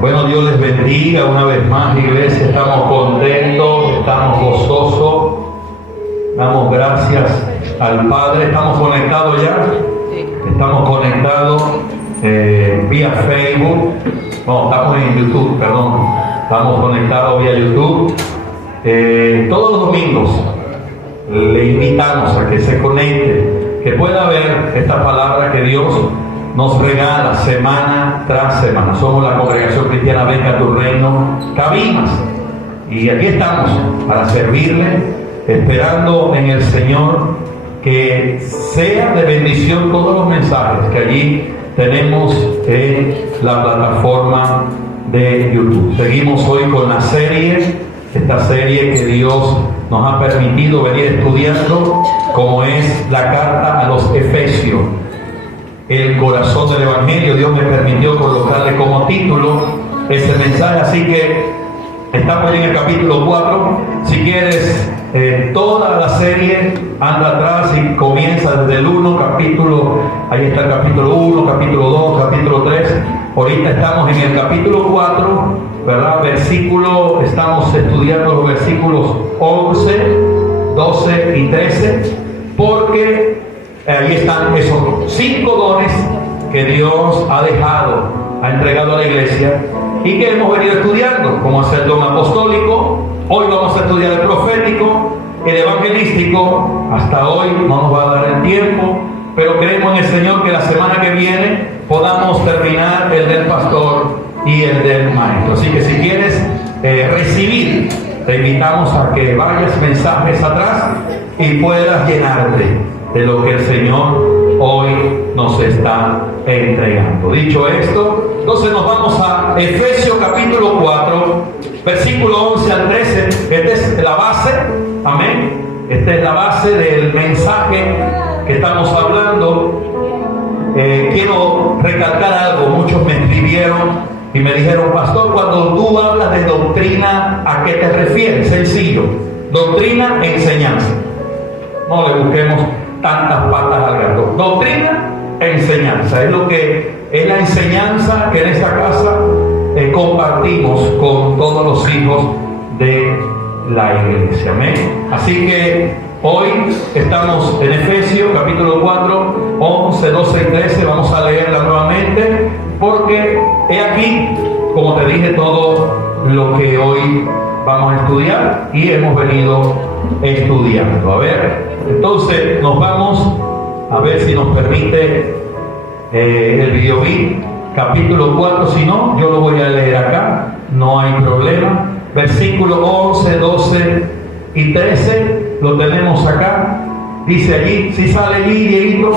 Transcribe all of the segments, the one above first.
Bueno, Dios les bendiga una vez más, iglesia. Estamos contentos, estamos gozosos. Damos gracias al Padre. Estamos conectados ya. Estamos conectados vía Facebook. No, estamos en YouTube, perdón. Estamos conectados vía YouTube. Todos los domingos le invitamos a que se conecte, que pueda ver esta palabra que Dios nos regala semana tras semana. Somos la Congregación Cristiana Venga a tu Reino, Cabimas, y aquí estamos para servirle, esperando en el Señor que sea de bendición todos los mensajes que allí tenemos en la plataforma de YouTube. Seguimos hoy con la serie, esta serie que Dios nos ha permitido venir estudiando, como es la carta a los Efesios, el corazón del Evangelio. Dios me permitió colocarle como título ese mensaje, así que estamos en el capítulo 4. Si quieres toda la serie, anda atrás y comienza desde el 1, ahí está el capítulo 1, capítulo 2, capítulo 3. Ahorita estamos en el capítulo 4, ¿verdad? Estamos estudiando los versículos 11, 12 y 13, porque ahí están esos 5 dones que Dios ha entregado a la iglesia y que hemos venido estudiando, como es el don apostólico. Hoy vamos a estudiar el profético, el evangelístico. Hasta hoy no nos va a dar el tiempo, pero creemos en el Señor que la semana que viene podamos terminar el del pastor y el del maestro. Así que si quieres recibir, te invitamos a que vayas mensajes atrás y puedas llenarte de lo que el Señor hoy nos está entregando. Dicho esto, entonces nos vamos a Efesios capítulo 4, versículo 11 al 13. Esta es la base, amén. Esta es la base del mensaje que estamos hablando. Quiero recalcar algo. Muchos me escribieron y me dijeron: pastor, cuando tú hablas de doctrina, ¿a qué te refieres? Sencillo: doctrina e enseñanza. No le busquemos tantas patas al gato. Doctrina e enseñanza es la enseñanza que en esta casa compartimos con todos los hijos de la iglesia. Amén. Así que hoy estamos en Efesios capítulo 4, 11, 12 y 13. Vamos a leerla nuevamente, porque he aquí, como te dije, todo lo que hoy vamos a estudiar y hemos venido estudiando. A ver, entonces nos vamos a ver si nos permite el video capítulo 4. Si no, yo lo voy a leer acá, no hay problema. Versículo 11, 12 y 13 lo tenemos acá. Dice allí, si sale allí, Dieguito,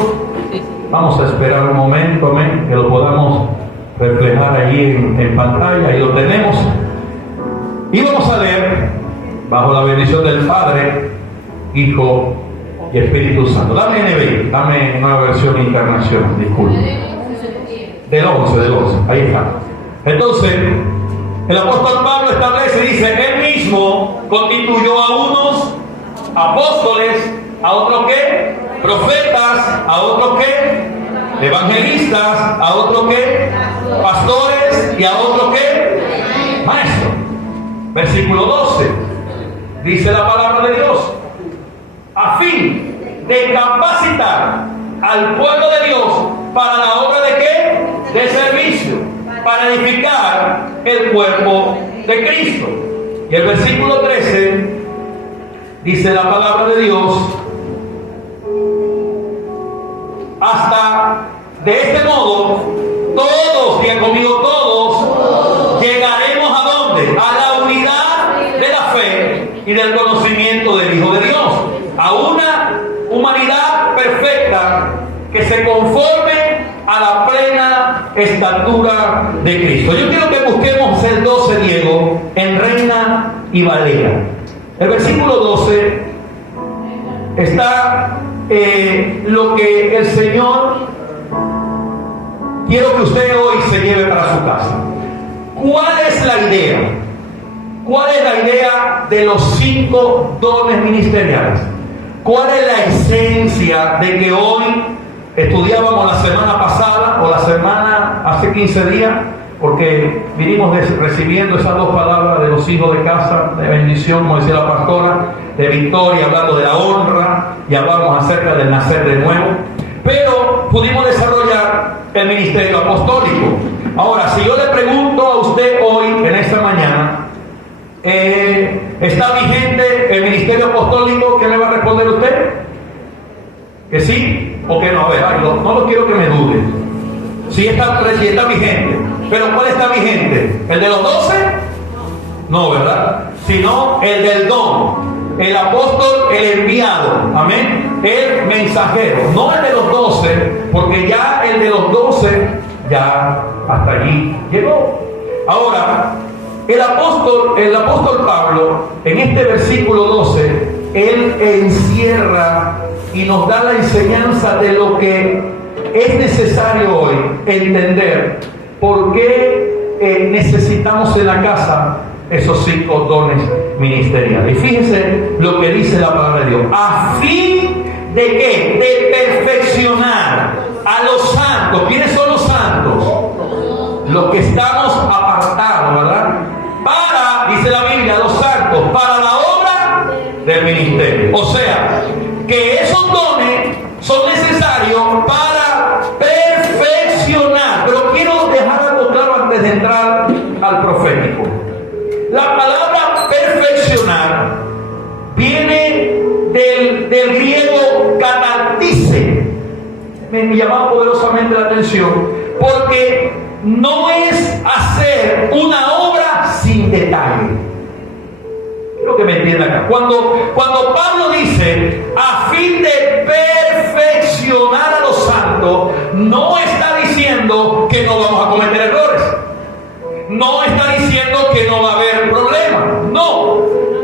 vamos a esperar un momento, amén, que lo podamos reflejar allí en pantalla. Ahí lo tenemos. Y vamos a leer bajo la bendición del Padre, Hijo y Espíritu Santo. Dame NBI, dame Nueva Versión Internacional, disculpe. Del 11, ahí está. Entonces, el apóstol Pablo establece, dice: él mismo constituyó a unos apóstoles, a otros que profetas, a otros que evangelistas, a otros que pastores y a otros que maestros. Versículo 12, dice la palabra de Dios: a fin de capacitar al pueblo de Dios para la obra de ¿qué? De servicio, para edificar el cuerpo de Cristo. Y el versículo 13 dice la palabra de Dios: hasta de este modo todos, digan conmigo, todos llegaremos ¿a dónde? A la unidad de la fe y del conocimiento del Hijo de Dios, a una humanidad perfecta que se conforme a la plena estatura de Cristo. Yo quiero que busquemos el 12, Diego, en Reina y Valera. El versículo 12 está lo que el Señor quiero que usted hoy se lleve para su casa. ¿Cuál es la idea? ¿Cuál es la idea de los 5 dones ministeriales? ¿Cuál es la esencia de que hoy estudiábamos la semana pasada, o la semana hace 15 días, porque vinimos recibiendo esas dos palabras de los hijos de casa, de bendición, como decía la pastora, de victoria, hablando de la honra, y hablamos acerca del nacer de nuevo, pero pudimos desarrollar el ministerio apostólico. Ahora, si yo le pregunto a usted hoy, en esta mañana, ¿está vigente el ministerio apostólico? ¿Qué me va a responder usted? ¿Que sí o que no? A ver, no lo quiero que me dude. Si está vigente. ¿Pero cuál está vigente? ¿El de los 12? No, ¿verdad? Sino el del don. El apóstol, el enviado, amén, el mensajero, no el de los 12, porque ya el de los 12 ya hasta allí llegó. Ahora, el apóstol Pablo, en este versículo 12, él encierra y nos da la enseñanza de lo que es necesario hoy entender. ¿Por qué necesitamos en la casa esos 5 dones ministeriales? Y fíjense lo que dice la palabra de Dios. ¿A fin de qué? De perfeccionar a los santos. ¿Quiénes son los santos? Los que estamos apartados, ¿verdad? Para, dice la Biblia, los santos, para la obra del ministerio. O sea, que esos dones son necesarios para perfeccionar. Pero quiero dejar algo claro antes de entrar al profético. La palabra perfeccionar viene del griego katartice. Me llamaba poderosamente la atención, porque no es hacer una obra sin detalle. Quiero que me entiendan acá. Cuando Pablo dice a fin de perfeccionar a los santos, no está diciendo que no vamos a cometer errores. No está diciendo que no va a haber problemas.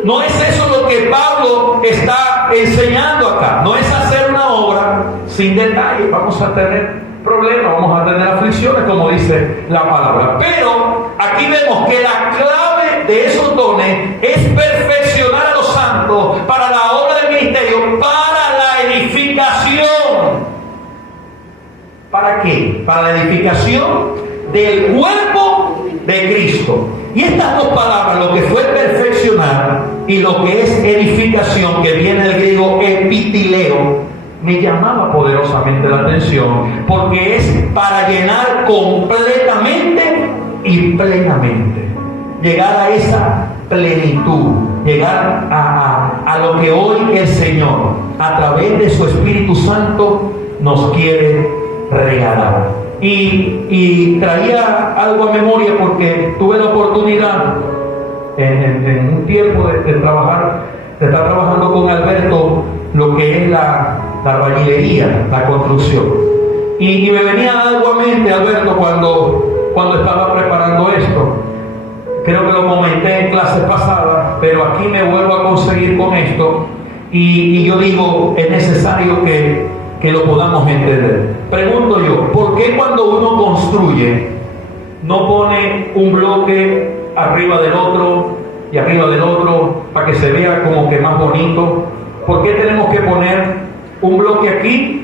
No es eso lo que Pablo está enseñando acá. No es hacer una obra sin detalle. Vamos a tener problemas, vamos a tener aflicciones, como dice la palabra. Pero aquí vemos que la clave de esos dones es perfeccionar a los santos para la obra del ministerio, para la edificación. ¿Para qué? Para la edificación del cuerpo de Cristo. Y estas dos palabras, lo que fue perfeccionar y lo que es edificación, que viene del griego epitileo, me llamaba poderosamente la atención, porque es para llenar completamente y plenamente, llegar a esa plenitud, llegar a lo que hoy el Señor, a través de su Espíritu Santo, nos quiere regalar. Y traía algo a memoria porque tuve la oportunidad en un tiempo de estar trabajando con Alberto lo que es la albañilería, la construcción. Y me venía algo a mente, Alberto, cuando estaba preparando esto. Creo que lo comenté en clases pasadas, pero aquí me vuelvo a conseguir con esto. Y yo digo, es necesario que lo podamos entender. Pregunto yo, ¿por qué cuando uno construye no pone un bloque arriba del otro y arriba del otro para que se vea como que más bonito? ¿Por qué tenemos que poner un bloque aquí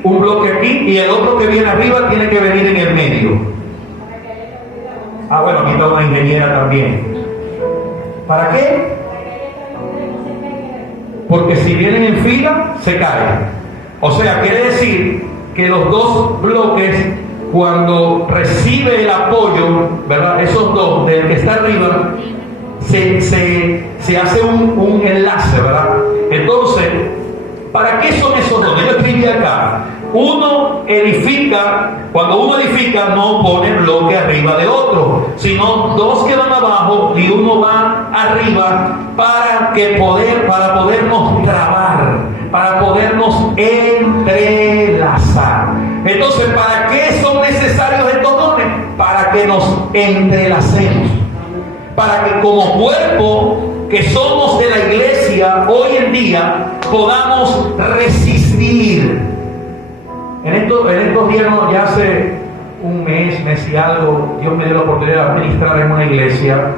y el otro que viene arriba tiene que venir en el medio? Bueno, aquí está una ingeniera también. ¿Para qué? Porque si vienen en fila, se caen. O sea, quiere decir que los dos bloques, cuando recibe el apoyo, ¿verdad? Esos dos, del que está arriba, se hace un enlace, ¿verdad? Entonces, ¿para qué son esos dos? Yo escribí acá. Cuando uno edifica, no pone bloque arriba de otro, sino dos que van abajo y uno va arriba para podernos trabar, para podernos entrelazar. Entonces, ¿para qué son necesarios estos dones? Para que nos entrelacemos, para que como cuerpo que somos de la iglesia hoy en día podamos resistir. En estos días, ya hace un mes y algo, Dios me dio la oportunidad de administrar en una iglesia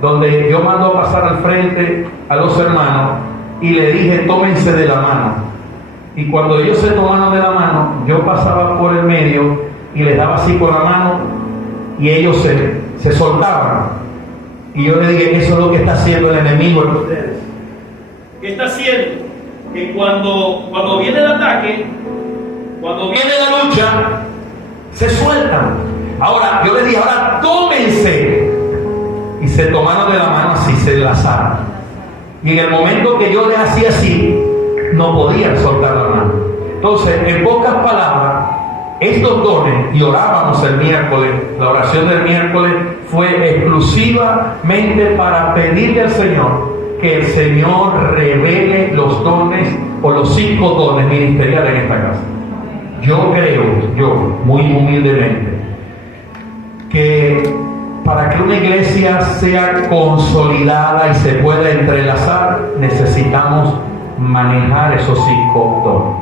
donde yo mando a pasar al frente a los hermanos y le dije, tómense de la mano. Y cuando ellos se tomaron de la mano, yo pasaba por el medio y les daba así con la mano y ellos se soltaban. Y yo le dije, eso es lo que está haciendo el enemigo en ustedes. ¿Qué está haciendo? Que cuando viene el ataque, cuando viene la lucha, se sueltan. Ahora, yo les dije, ahora tómense. Y se tomaron de la mano así, se enlazaron. Y en el momento que yo les hacía así, no podían soltar la mano. Entonces, en pocas palabras, estos dones, y orábamos el miércoles, la oración del miércoles fue exclusivamente para pedirle al Señor que el Señor revele los dones o los 5 dones ministeriales en esta casa. Yo creo, muy humildemente, que para que una iglesia sea consolidada y se pueda entrelazar, necesitamos manejar esos 5 dones.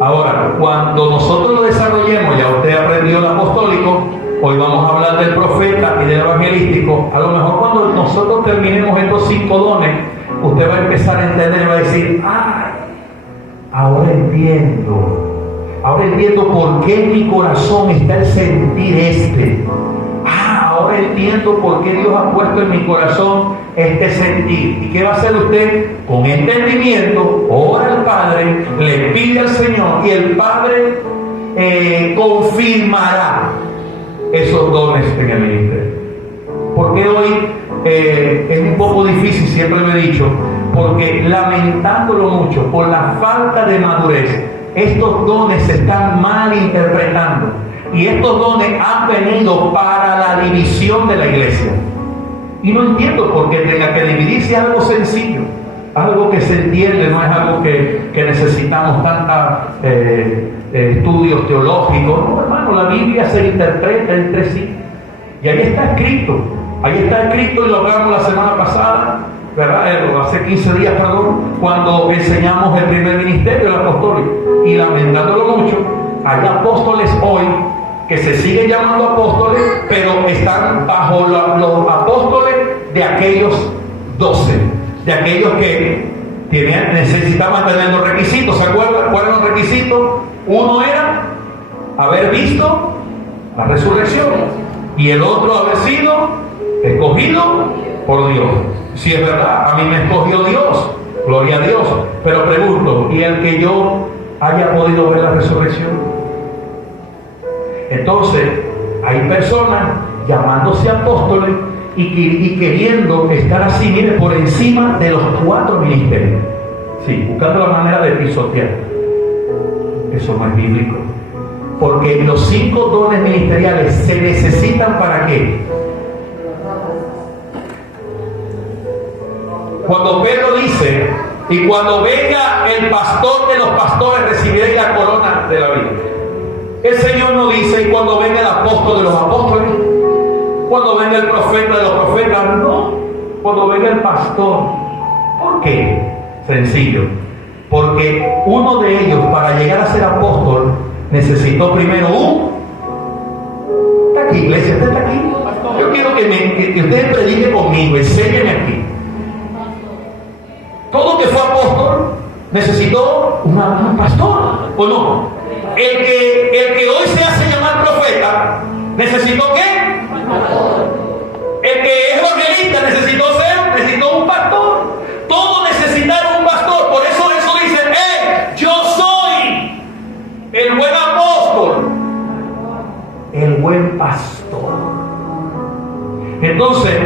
Ahora, cuando nosotros lo desarrollemos, ya usted aprendió el apostólico, hoy vamos a hablar del profeta y del evangelístico. A lo mejor cuando nosotros terminemos estos 5 dones, usted va a empezar a entender y va a decir, ahora entiendo por qué en mi corazón está el sentir este. Ahora entiendo por qué Dios ha puesto en mi corazón este sentir. ¿Y qué va a hacer usted? Con entendimiento, ora al Padre, le pide al Señor y el Padre confirmará esos dones en el ministerio. Porque hoy es un poco difícil, siempre lo he dicho, porque lamentándolo mucho, por la falta de madurez, estos dones se están mal interpretando. Y estos dones han venido para la división de la iglesia. Y no entiendo por qué tenga que dividirse algo sencillo, algo que se entiende, no es algo que necesitamos tantos estudios teológicos. No, hermano, la Biblia se interpreta entre sí. Y ahí está escrito, y lo hablamos la semana pasada, ¿verdad? Hace 15 días, cuando enseñamos el primer ministerio del apostólico. Y lamentándolo mucho, hay apóstoles hoy que se siguen llamando apóstoles, pero están bajo los apóstoles de aquellos 12, de aquellos que necesitaban tener los requisitos. ¿Se acuerdan? ¿Cuáles eran los requisitos? Uno era haber visto la resurrección y el otro haber sido escogido por Dios. Si es verdad, a mí me escogió Dios, gloria a Dios, pero pregunto, ¿y el que yo haya podido ver la resurrección? Entonces, hay personas llamándose apóstoles y queriendo estar así, mire, por encima de los 4 ministerios. Sí, buscando la manera de pisotear. Eso no es bíblico. Porque los 5 dones ministeriales se necesitan ¿para qué? Cuando Pedro dice, y cuando venga el pastor de los pastores recibiréis la corona de la vida. El Señor no dice, y cuando venga el apóstol de los apóstoles, cuando venga el profeta de los profetas, no, cuando venga el pastor. ¿Por qué? Sencillo, porque uno de ellos para llegar a ser apóstol necesitó primero ¿está aquí, iglesia? ¿Está aquí? Yo quiero que ustedes prediquen conmigo, enséñenme aquí. Todo que fue apóstol necesitó un pastor, ¿o no? El que hoy se hace llamar profeta, ¿necesitó qué? El que es evangelista necesitó un pastor. Todos necesitaron un pastor. Por eso dice, yo soy el buen apóstol, el buen pastor. Entonces,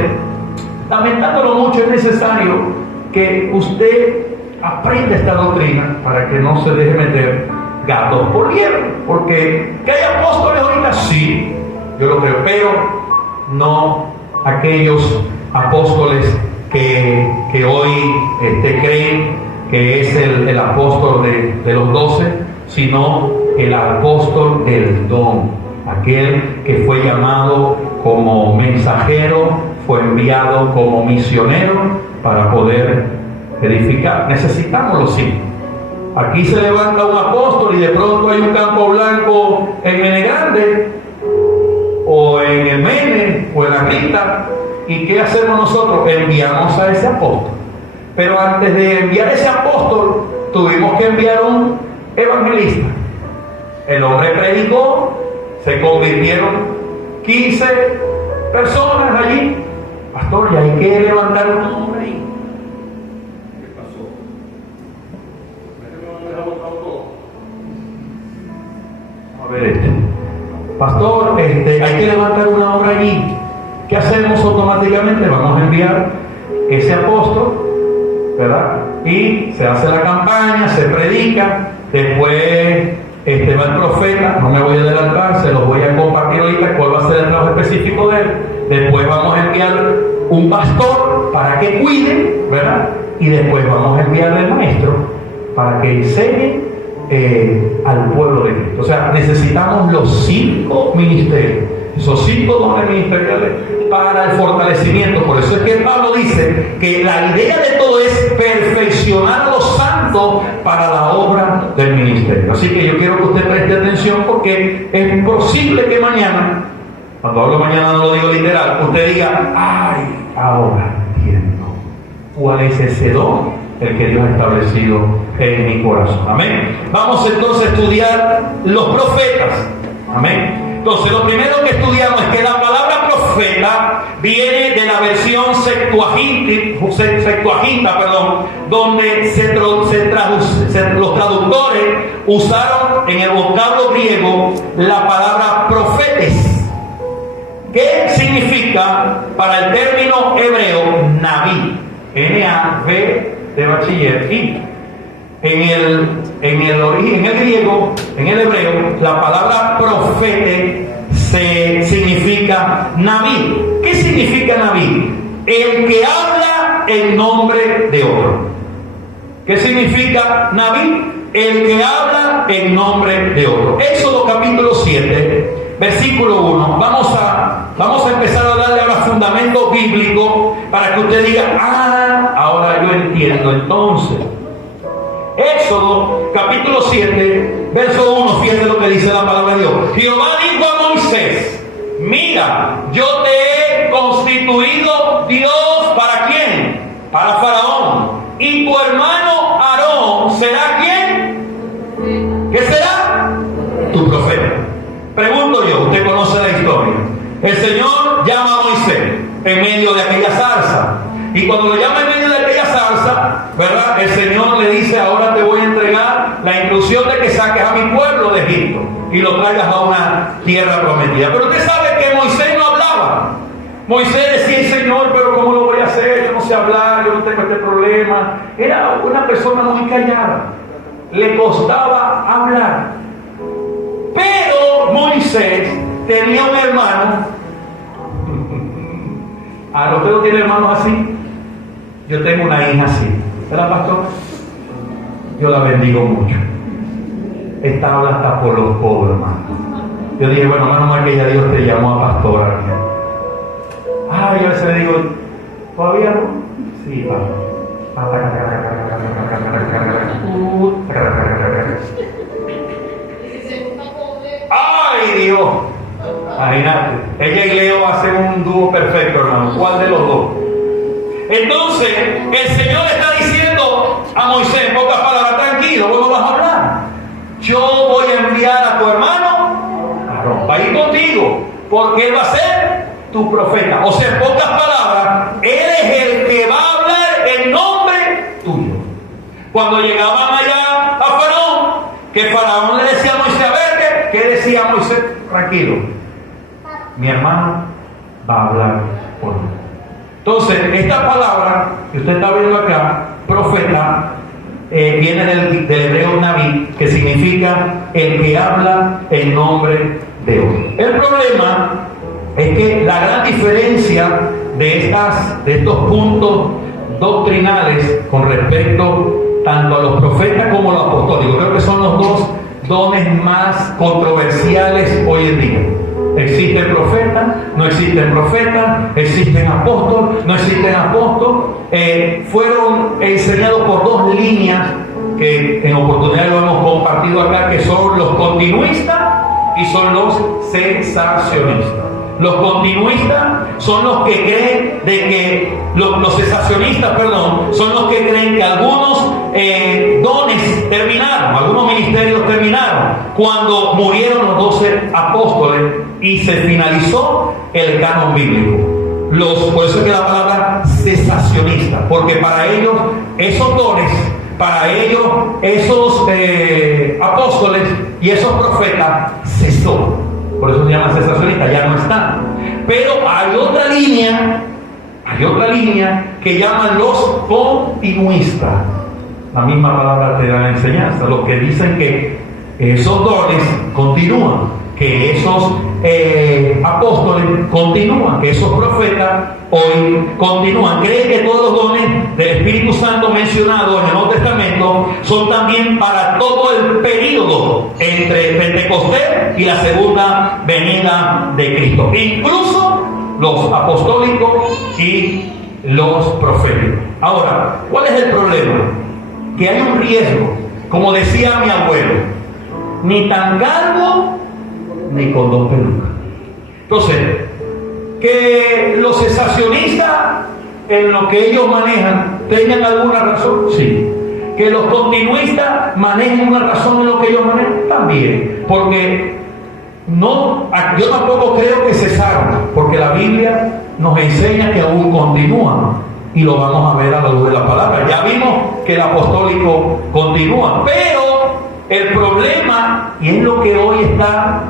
lamentándolo mucho, es necesario que usted aprenda esta doctrina para que no se deje meter gatos por liebre, porque ¿que hay apóstoles ahorita? Sí, yo lo creo, pero no aquellos apóstoles que hoy creen que es el apóstol de los 12, sino el apóstol del don, aquel que fue llamado como mensajero, fue enviado como misionero para poder edificar. Necesitamos los 5. Aquí se levanta un apóstol y de pronto hay un campo blanco en Mene Grande, o en el Mene, o en la Rita. ¿Y qué hacemos nosotros? Enviamos a ese apóstol. Pero antes de enviar a ese apóstol, tuvimos que enviar un evangelista. El hombre predicó, se convirtieron 15, personas allí. Pastor, y hay que levantar un hombre ahí. ¿Qué pasó? A ver pastor, hay que levantar una obra allí. ¿Qué hacemos automáticamente? Vamos a enviar ese apóstol, ¿verdad? Y se hace la campaña, se predica, después va el profeta, no me voy a adelantar, se los voy a compartir ahorita cuál va a ser el trabajo específico de él. Después vamos a enviar un pastor para que cuide, ¿verdad? Y después vamos a enviarle al maestro para que enseñe al pueblo de Cristo. O sea, necesitamos los 5 ministerios, esos 5 dones ministeriales para el fortalecimiento. Por eso es que Pablo dice que la idea de todo es perfeccionar a los santos para la obra del ministerio. Así que yo quiero que usted preste atención, porque es posible que mañana, cuando hablo mañana no lo digo literal, usted diga, ay, ahora entiendo cuál es ese don, el que Dios ha establecido en mi corazón. Amén. Vamos entonces a estudiar los profetas. Amén. Entonces, lo primero que estudiamos es que la palabra profeta viene de la versión Septuaginta, donde los traductores usaron en el vocablo griego la palabra profetes, que significa, para el término hebreo, Naví, N-A-V de bachiller, y en el griego, en el hebreo, la palabra profete significa Naví. ¿Qué significa Naví? El que habla en nombre de otro. ¿Qué significa Naví? El que habla en nombre de otro. Éxodo capítulo 7, versículo 1. Vamos a empezar a darle ahora fundamento bíblico para que usted diga, ahora yo entiendo. Entonces, Éxodo capítulo 7, verso 1, fíjate lo que dice la palabra de Dios. Jehová dijo a Moisés, mira, yo te he constituido Dios, ¿para quién? Para Faraón. Y tu hermano Aarón será ¿quién? ¿Qué será? Tu profeta. Pregunto yo, usted conoce la historia. El Señor llama a Moisés en medio de aquella zarza. Y cuando lo llama en medio de aquella zarza, ¿verdad? El Señor le dice, ahora te voy a entregar la instrucción de que saques a mi pueblo de Egipto y lo traigas a una tierra prometida. Pero usted sabe que Moisés no hablaba. Moisés decía, Señor, pero ¿cómo lo voy a hacer? Yo no sé hablar, yo no tengo este problema. Era una persona muy callada. Le costaba hablar. Pero Moisés tenía un hermano. ¿Usted no tiene hermanos así? Yo tengo una hija así. ¿Verdad, pastor? Yo la bendigo mucho. Esta habla hasta por los pobres, hermano. Yo dije, bueno, menos mal que ya Dios te llamó a pastora. Yo a veces le digo, ¿todavía no? Sí, papá. ¡Ay, Dios! Imagínate, ella y Leo hacen un dúo perfecto, hermano. ¿Cuál de los dos? Entonces, el Señor está diciendo a Moisés, en pocas palabras, tranquilo, vos no vas a hablar. Yo voy a enviar a tu hermano Aarón, va a ir contigo, porque él va a ser tu profeta. O sea, en pocas palabras, él es el que va a hablar en nombre tuyo. Cuando llegaban allá a Faraón, que Faraón le decía a Moisés, a ver, ¿qué decía Moisés? Tranquilo, mi hermano va a hablar por mí. Entonces, esta palabra que usted está viendo acá, profeta, viene del hebreo Naví, que significa el que habla en nombre de otro. El problema es que la gran diferencia de estos puntos doctrinales con respecto tanto a los profetas como a los apostólicos, creo que son los dos dones más controversiales hoy en día. ¿Existen profetas? ¿No existen profetas? ¿Existen apóstoles? ¿No existen apóstoles? Fueron enseñados por dos líneas que en oportunidad lo hemos compartido acá, que son los continuistas y son los sensacionistas. Los continuistas son los que creen de que los sensacionistas, son los que creen que algunos dones terminaron, algunos ministerios terminaron cuando murieron los 12 apóstoles y se finalizó el canon bíblico. Por eso es que la palabra cesacionista, porque para ellos esos dones, para ellos esos apóstoles y esos profetas cesó. Por eso se llama cesacionista, ya no están. Pero hay otra línea que llaman los continuistas. La misma palabra te da la enseñanza, los que dicen que esos dones continúan, que esos apóstoles continúan, que esos profetas hoy continúan. Creen que todos los dones del Espíritu Santo mencionados en el Nuevo Testamento son también para todo el período entre Pentecostés y la segunda venida de Cristo, incluso los apostólicos y los proféticos. Ahora, ¿cuál es el problema? Que hay un riesgo, como decía mi abuelo, ni tan calvo ni con dos pelucas. Entonces, que los cesacionistas en lo que ellos manejan tengan alguna razón, sí. Que los continuistas manejen una razón en lo que ellos manejan, también. Porque yo tampoco creo que cesaron, porque la Biblia nos enseña que aún continúan. Y lo vamos a ver a la luz de la palabra. Ya vimos que el apostólico continúa, pero el problema, y es lo que hoy está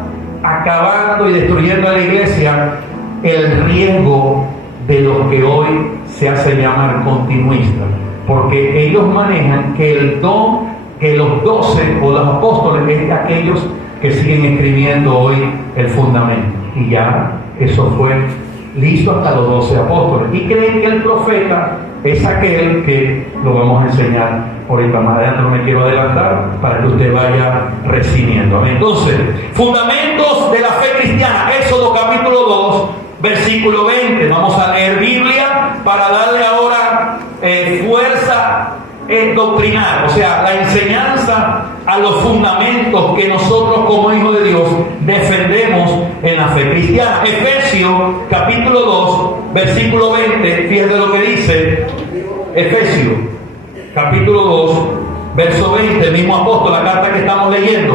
acabando y destruyendo a la iglesia, el riesgo de los que hoy se hace llamar continuistas, porque ellos manejan que el don, que los 12 o los apóstoles es de aquellos que siguen escribiendo hoy el fundamento, y ya eso fue listo hasta los 12 apóstoles, y creen que el profeta es aquel que lo vamos a enseñar ahorita más adelante. No me quiero adelantar para que usted vaya recibiendo. Entonces, fundamentos de la fe cristiana, Éxodo capítulo 2, versículo 20. Vamos a leer Biblia para darle ahora fuerza doctrinal, o sea, la enseñanza a los fundamentos que nosotros como hijos de Dios defendemos en la fe cristiana. Efesios capítulo 2, versículo 20, fíjate lo que dice Efesios capítulo 2, verso 20, el mismo apóstol, la carta que estamos leyendo.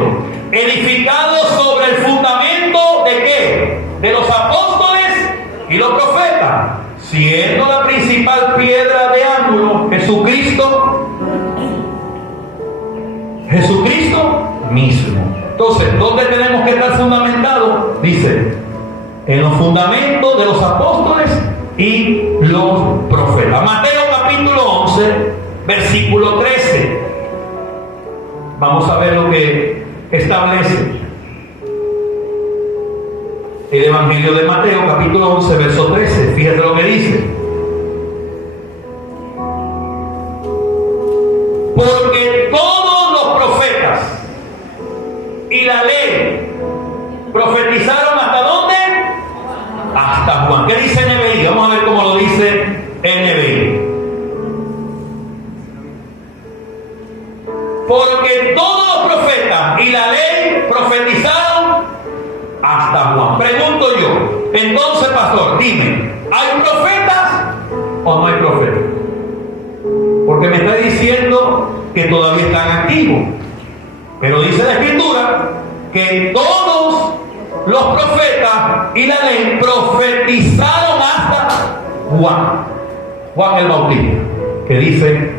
Edificados sobre el fundamento ¿de qué? De los apóstoles y los profetas, siendo la principal piedra de ángulo Jesucristo mismo. Entonces, ¿dónde tenemos que estar fundamentados? Dice, en los fundamentos de los apóstoles y los profetas. Mateo capítulo 11, versículo 13. Vamos a ver lo que establece el Evangelio de Mateo capítulo 11, verso 13. Fíjate lo que dice. Porque todos los profetas y la ley profetizaron ¿hasta dónde? Hasta Juan. ¿Qué dice NBI? Vamos a ver cómo lo dice NBI. Porque todos los profetas y la ley profetizaron hasta Juan. Pregunto yo, entonces pastor, dime, ¿hay profetas o no hay profetas? Porque me está diciendo que todavía están activos. Pero dice la Escritura que todos los profetas y la ley profetizaron hasta Juan el Bautista, que dice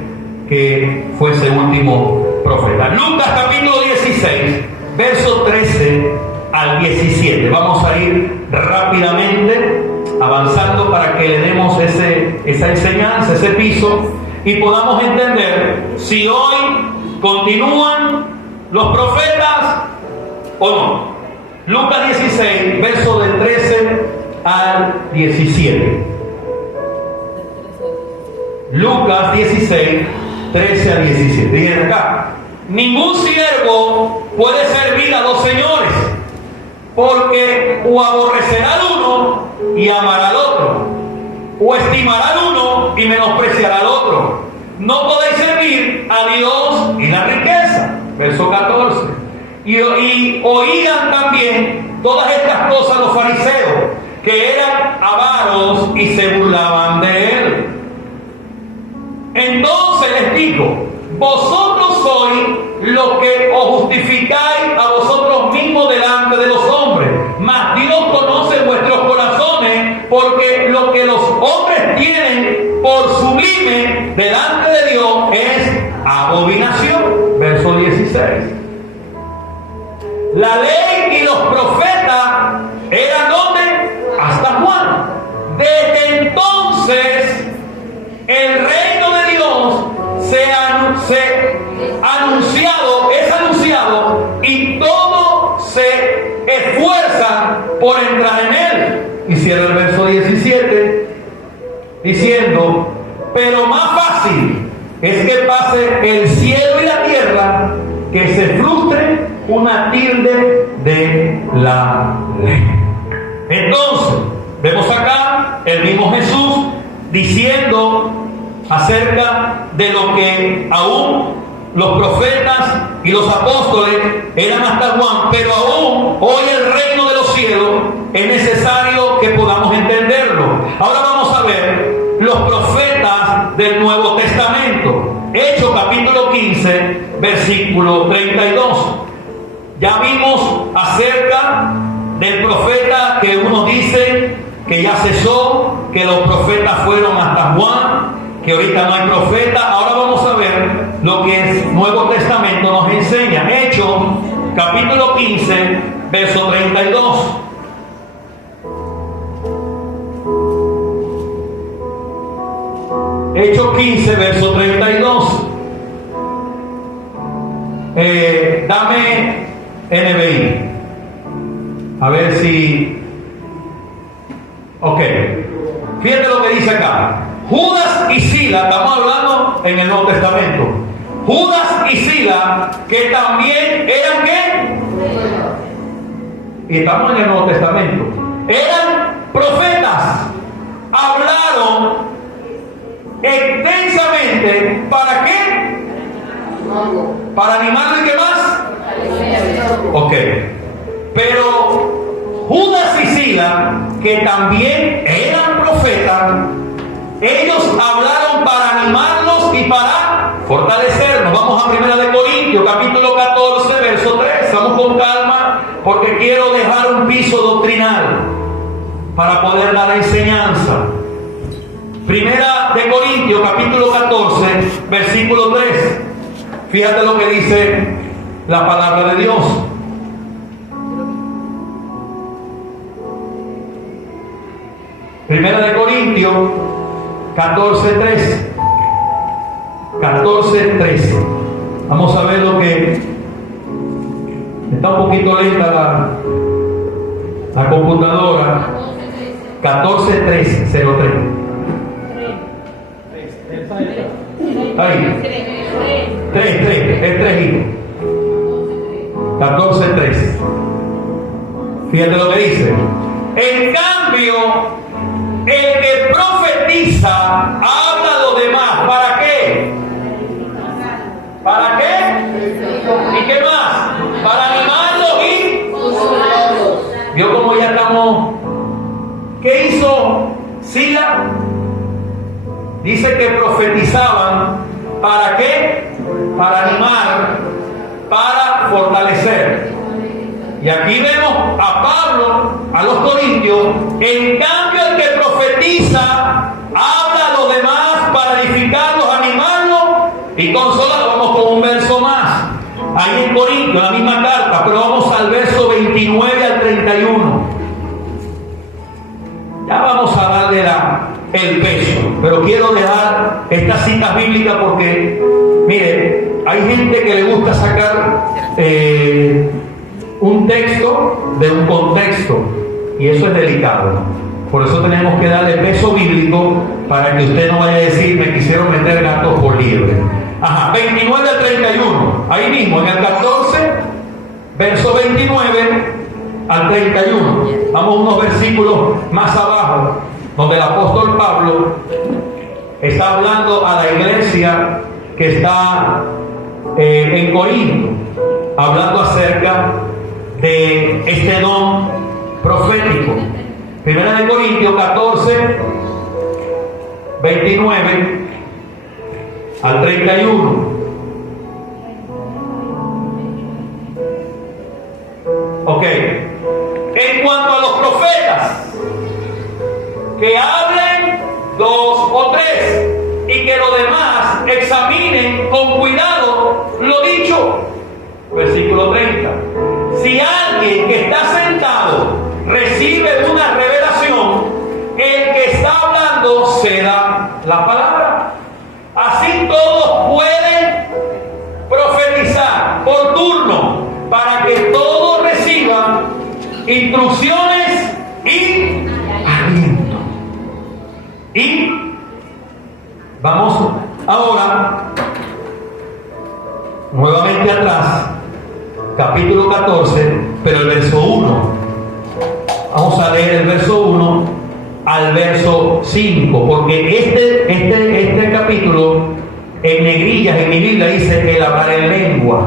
que fue ese último profeta. Lucas capítulo 16, verso 13 al 17. Vamos a ir rápidamente avanzando para que le demos esa enseñanza, ese piso, y podamos entender si hoy continúan los profetas o no. Lucas 16, verso del 13 al 17. Lucas 16, 13 al 17. Dice acá: ningún siervo puede servir a dos señores, porque o aborrecerá al uno y amará al otro, o estimará al uno y menospreciará al otro. No podéis servir a Dios y la riqueza. Verso 14. Y oían también todas estas cosas los fariseos, que eran avaros y se burlaban de él. Entonces les digo: vosotros sois los que os justificáis a vosotros mismos delante de los hombres, mas Dios lo que los hombres tienen por sublime delante de Dios es abominación. Verso 16. La ley y los profetas eran ¿dónde? Hasta Juan. Desde entonces el reino de Dios es anunciado y todos se esfuerzan por entrar en él. Y cierra el verso 17 diciendo: pero más fácil es que pase el cielo y la tierra que se frustre una tilde de la ley. Entonces, vemos acá el mismo Jesús diciendo acerca de lo que aún los profetas y los apóstoles eran hasta Juan, pero aún hoy el reino de los cielos es necesario que podamos entenderlo. Ahora vamos a ver los profetas del Nuevo Testamento. Hechos capítulo 15, versículo 32. Ya vimos acerca del profeta que unos dicen que ya cesó, que los profetas fueron hasta Juan, que ahorita no hay profeta. Ahora vamos a ver lo que el Nuevo Testamento nos enseña. Hechos capítulo 15, verso 32. Hechos 15, verso 32. Dame NBI. A ver si... Ok. Fíjate lo que dice acá. Judas y Sila, estamos hablando en el Nuevo Testamento. Judas y Sila, que también eran ¿qué? Y estamos en el Nuevo Testamento. Eran profetas. Hablaron extensamente. ¿Para qué? Para animarlo y qué más. Ok. Pero Judas y Sila, que también eran profetas, ellos hablaron para animarlos y para fortalecernos. Vamos a 1 Corintios, capítulo 14, verso 3. Vamos con calma, porque quiero dejar un piso doctrinal para poder dar la enseñanza. 1 Corintios, capítulo 14, versículo 3. Fíjate lo que dice la palabra de Dios. Primera de Corintios 14:3. 14:13. Vamos a ver lo que está un poquito lenta la computadora. 14:303. Ahí. 3, es 3 hijos. 14:3. Fíjate lo que dice. En cambio, el que profetiza habla a los demás. ¿Para qué? ¿Para qué? ¿Y qué más? Para animarlos y consolarlos. ¿Vio cómo ya estamos? ¿Qué hizo Sila? Dice que profetizaban. ¿Para qué? Para animar, para fortalecer. Y aquí vemos a Pablo, a los corintios. En cambio, el que profetiza habla a los demás para edificarlos, animarlos y consolarlos. Vamos con un verso más. Ahí en Corintios, la misma carta, pero vamos al verso 29 al 31. Ya vamos a darle el peso, pero quiero dejar estas citas bíblicas porque, mire, hay gente que le gusta sacar un texto de un contexto y eso es delicado. Por eso tenemos que darle peso bíblico para que usted no vaya a decir me quisieron meter gatos por liebre. 29 al 31, ahí mismo en el 14, verso 29 al 31. Vamos unos versículos más abajo, donde el apóstol Pablo está hablando a la iglesia que está en Corinto, hablando acerca de este don profético. 1 Corintios 14, 29 al 31. Ok. En cuanto a los profetas, que hablen 2 o 3 y que los demás examinen con cuidado lo dicho. Versículo 30. Si alguien que está sentado recibe una revelación, el que está hablando ceda la palabra. Así todos pueden profetizar por turno, para que todos reciban instrucciones y aliento. Y vamos ahora nuevamente atrás, capítulo 14, pero el verso 1. Vamos a leer el verso 1 al verso 5, porque este capítulo en negrillas en mi Biblia dice el hablar en lengua.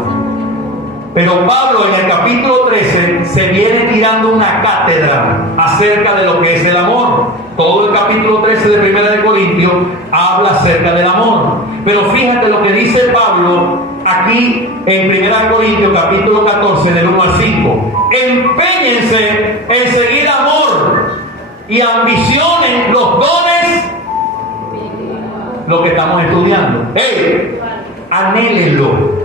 Pero Pablo en el capítulo 13 se viene tirando una cátedra acerca de lo que es el amor. Todo el capítulo 13 de 1 de Corintios habla acerca del amor. Pero fíjate lo que dice Pablo aquí en 1 Corintios capítulo 14 del 1 al 5. Empeñense en seguir amor y ambicionen los dones, lo que estamos estudiando. Anhélenlo.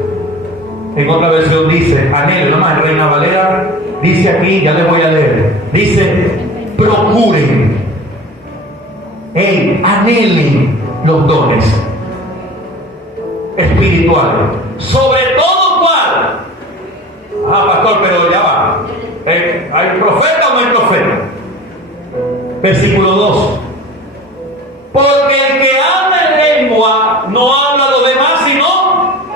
En otra versión dice, anhelo, nomás en Reina Valera dice aquí, ya les voy a leer, dice, procuren, anhelen los dones espirituales, sobre todo cuál. Pastor, pero ya va, ¿hay profeta o no hay profeta? Versículo 2. Porque el que habla en lengua no habla a los demás sino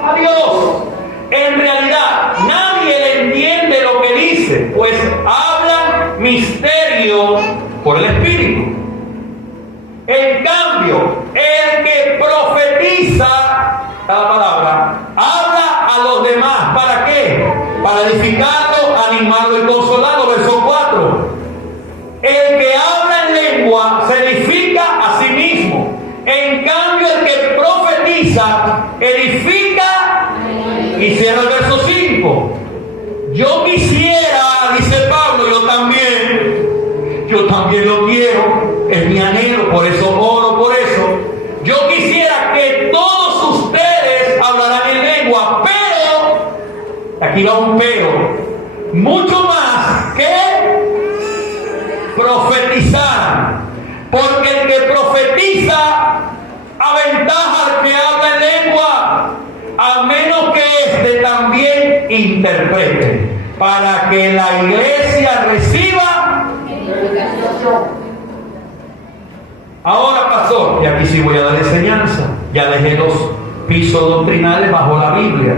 a Dios. En realidad nadie le entiende lo que dice, pues hablan misterio por el Espíritu. En cambio, el que profetiza, la palabra, habla a los demás. ¿Para qué? Para edificarlo, animarlo y consolarlo. Verso 4. El que habla en lengua se edifica a sí mismo. En cambio, el que profetiza edifica. Y cierra el verso 5. Yo quisiera, dice Pablo, yo también lo quiero, es mi anhelo, por eso oro por eso. Yo quisiera que todos ustedes hablaran en lengua, pero, aquí va un pero, mucho más que profetizar, porque el que profetiza aventaja al que habla en lengua, a menos que éste también interprete, para que la iglesia reciba. Ahora, pastor, y aquí sí voy a dar enseñanza, ya dejé los pisos doctrinales bajo la Biblia.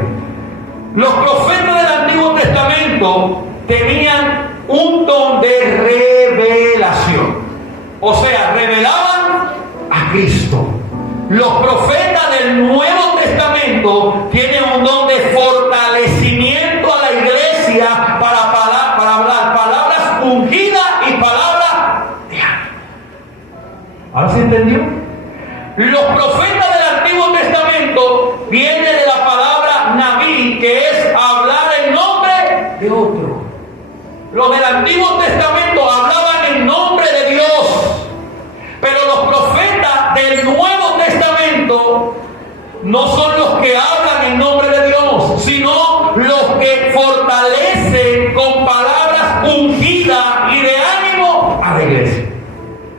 Los profetas del Antiguo Testamento tenían un don de revelación, o sea, revelaban a Cristo. Los profetas del Nuevo Testamento tienen un don de fortalecimiento a la iglesia para hablar palabras ungidas y palabras de ánimo. ¿Ahora se entendió? Los profetas del Antiguo Testamento vienen de la palabra Naví, que es hablar en nombre de otro. Los del Antiguo Testamento hablaban en nombre de Dios. Pero los profetas del Nuevo Testamento no son los que hablan en nombre de Dios, sino los que fortalecen con palabras ungidas y de ánimo a la iglesia.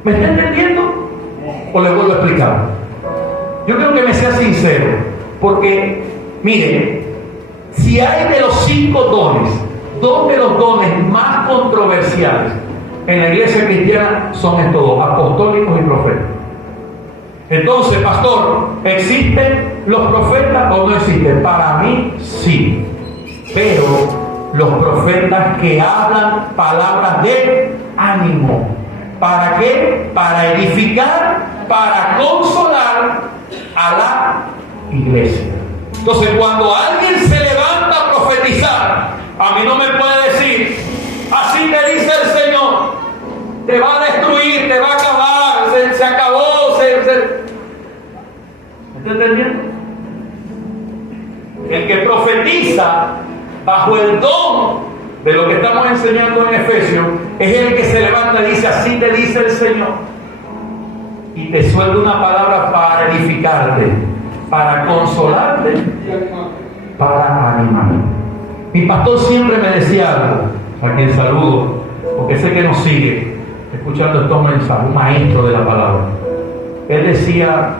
¿Me está entendiendo? ¿O le vuelvo a explicar? Yo creo que me sea sincero, porque, miren, si hay de los 5 dones, 2 de los dones más controversiales en la iglesia cristiana son estos dos, apostólicos y profetas. Entonces, pastor, ¿existen los profetas o no existen? Para mí, sí. Pero los profetas que hablan palabras de ánimo. ¿Para qué? Para edificar, para consolar a la iglesia. Entonces, cuando alguien se levanta a profetizar, a mí no me puede decir, así te dice el Señor, te va a destruir, te va a acabar, se acabó, ¿me está entendiendo? El que profetiza bajo el don de lo que estamos enseñando en Efesios es el que se levanta y dice, así te dice el Señor. y te suelta una palabra para edificarte, para consolarte, para animar. Mi pastor siempre me decía algo, a quien saludo, porque sé que nos sigue escuchando estos mensajes, un maestro de la palabra. Él decía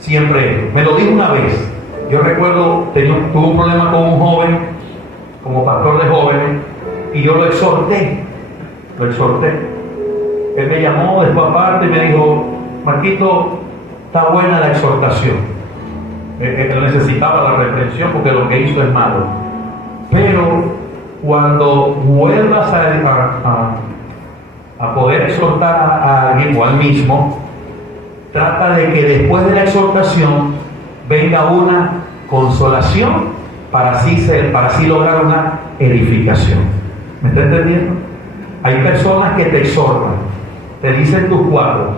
siempre, me lo dijo una vez, yo recuerdo, tuve un problema con un joven, como pastor de jóvenes, y yo lo exhorté. Él me llamó después aparte y me dijo, Marquito, está buena la exhortación. Él necesitaba la reprensión porque lo que hizo es malo. Pero cuando vuelvas a poder exhortar a alguien o al mismo, trata de que después de la exhortación venga una consolación para así lograr una edificación. ¿Me está entendiendo? Hay personas que te exhortan, te dicen tus cuadros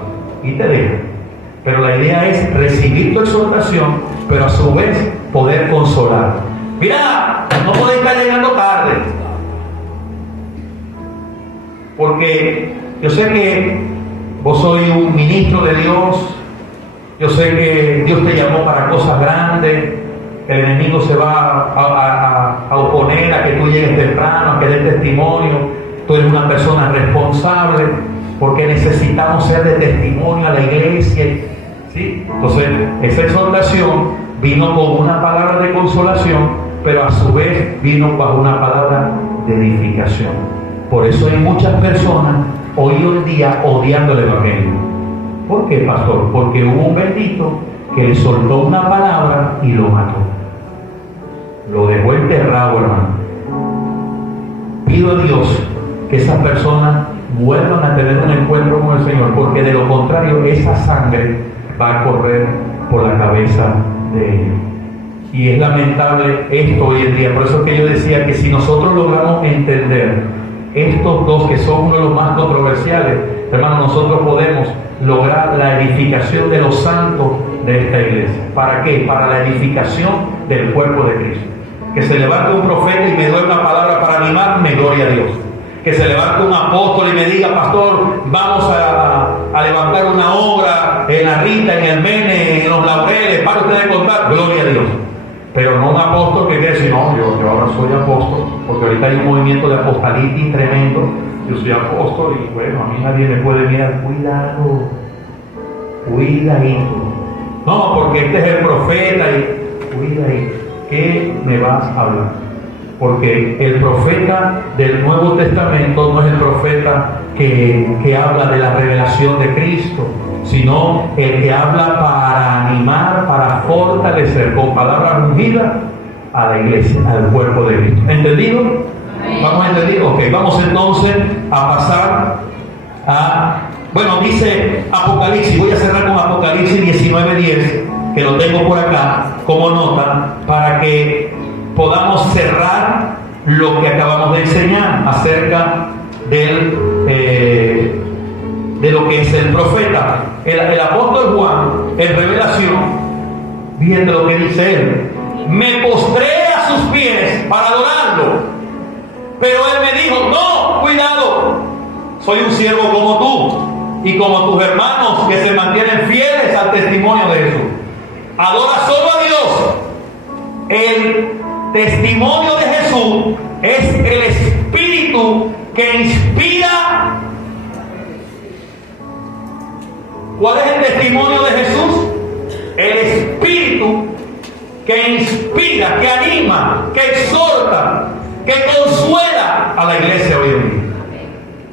y te dejan. Pero la idea es recibir tu exhortación, pero a su vez poder consolar. Mira, no podés estar llegando tarde. Porque yo sé que vos sois un ministro de Dios. Yo sé que Dios te llamó para cosas grandes. El enemigo se va a oponer a que tú llegues temprano, a que des testimonio. Tú eres una persona responsable, porque necesitamos ser de testimonio a la iglesia, ¿sí? Entonces, esa exhortación vino con una palabra de consolación, pero a su vez vino bajo una palabra de edificación. Por eso hay muchas personas hoy en día odiando el evangelio. ¿Por qué, pastor? Porque hubo un bendito que le soltó una palabra y lo mató. Lo dejó enterrado, hermano. Pido a Dios que esas personas vuelvan a tener un encuentro con el Señor, porque de lo contrario esa sangre va a correr por la cabeza de ellos. Y es lamentable esto hoy en día. Por eso es que yo decía que si nosotros logramos entender estos dos que son uno de los más controversiales, hermano, nosotros podemos lograr la edificación de los santos de esta iglesia. ¿Para qué? Para la edificación del cuerpo de Cristo. Que se levante un profeta y me dé una palabra para animarme, gloria a Dios. Que se levante un apóstol y me diga, pastor, vamos a levantar una obra en la Rita, en el Mene, en los Laureles, para ustedes contar, gloria a Dios. Pero no un apóstol que quiere decir, no, yo ahora soy apóstol, porque ahorita hay un movimiento de apostolitis tremendo. Yo soy apóstol y bueno, a mí nadie me puede mirar. Cuidadito. No, porque este es el profeta y cuidadito. ¿Qué me vas a hablar? Porque el profeta del Nuevo Testamento no es el profeta que habla de la revelación de Cristo, sino el que habla para animar, para fortalecer con palabras ungidas a la iglesia, al cuerpo de Cristo. ¿Entendido? ¿Vamos a entender? Ok, vamos entonces a pasar a... Bueno, dice Apocalipsis, voy a cerrar con Apocalipsis 19:10, que lo tengo por acá como nota, para que podamos cerrar lo que acabamos de enseñar acerca de lo que es el profeta. El apóstol Juan, en Revelación, viendo lo que dice él, me postré a sus pies para adorarlo, pero él me dijo, no, cuidado, soy un siervo como tú y como tus hermanos que se mantienen fieles al testimonio de Jesús. Adora solo a Dios. El testimonio de Jesús es el espíritu que inspira. ¿Cuál es el testimonio de Jesús? El espíritu que inspira, que anima, que exhorta, que consuela a la iglesia hoy en día.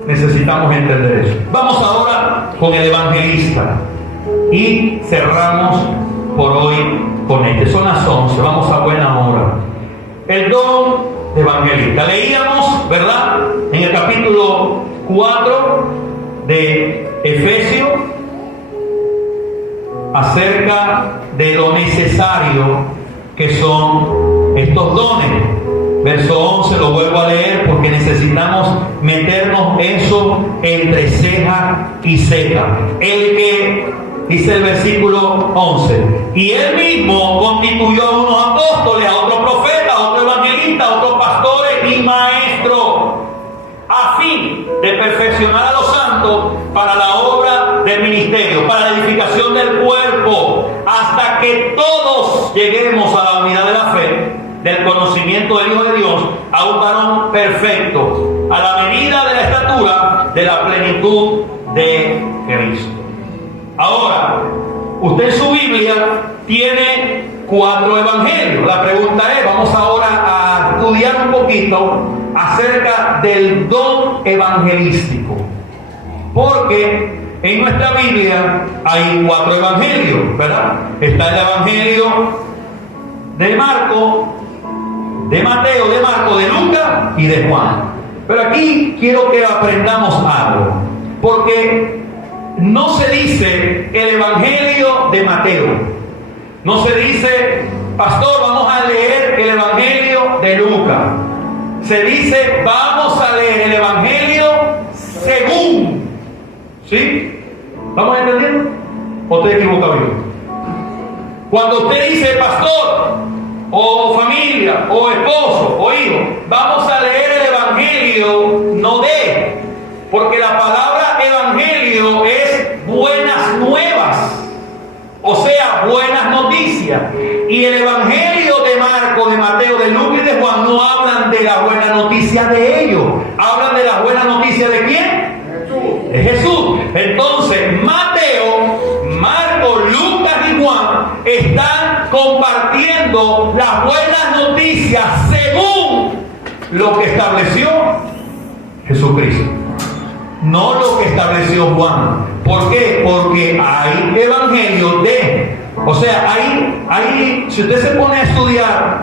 Necesitamos entender eso. Vamos ahora con el evangelista y cerramos por hoy con este. Son las 11, vamos a buena hora. El don de evangelista. Leíamos, ¿verdad? En el capítulo 4 de Efesios acerca de lo necesario que son estos dones. Verso 11 lo vuelvo a leer porque necesitamos meternos eso entre ceja y ceja. El que, dice el versículo 11, y él mismo constituyó a unos apóstoles, a otros profetas, a otros evangelistas, a otros pastores y maestros, a fin de perfeccionar a los santos para la obra de del ministerio, para la edificación del cuerpo, hasta que todos lleguemos a la unidad de la fe, del conocimiento del Hijo de Dios, a un varón perfecto, a la medida de la estatura de la plenitud de Cristo. Ahora, usted en su Biblia tiene 4 evangelios. La pregunta es, vamos ahora a estudiar un poquito acerca del don evangelístico, porque en nuestra Biblia hay 4 evangelios, ¿verdad? Está el evangelio de Marco, de Mateo, de Marco, de Lucas y de Juan. Pero aquí quiero que aprendamos algo, porque no se dice el evangelio de Mateo, no se dice, pastor, vamos a leer el evangelio de Lucas. Se dice, vamos a leer el evangelio según. ¿Sí? ¿Estamos entendiendo? ¿O usted equivoca bien? Cuando usted dice, pastor, o familia, o esposo, o hijo, vamos a leer el evangelio, no de, porque la palabra evangelio es buenas nuevas, o sea, buenas noticias. Y el evangelio de Marco, de Mateo, de Lucas y de Juan no hablan de la buena noticia de ellos, hablan de la buena noticia de ¿quién? Jesús. De Jesús. Entonces, Mateo, Marco, Lucas y Juan están compartiendo las buenas noticias según lo que estableció Jesucristo, no lo que estableció Juan. ¿Por qué? Porque hay evangelios de, o sea, hay, si usted se pone a estudiar,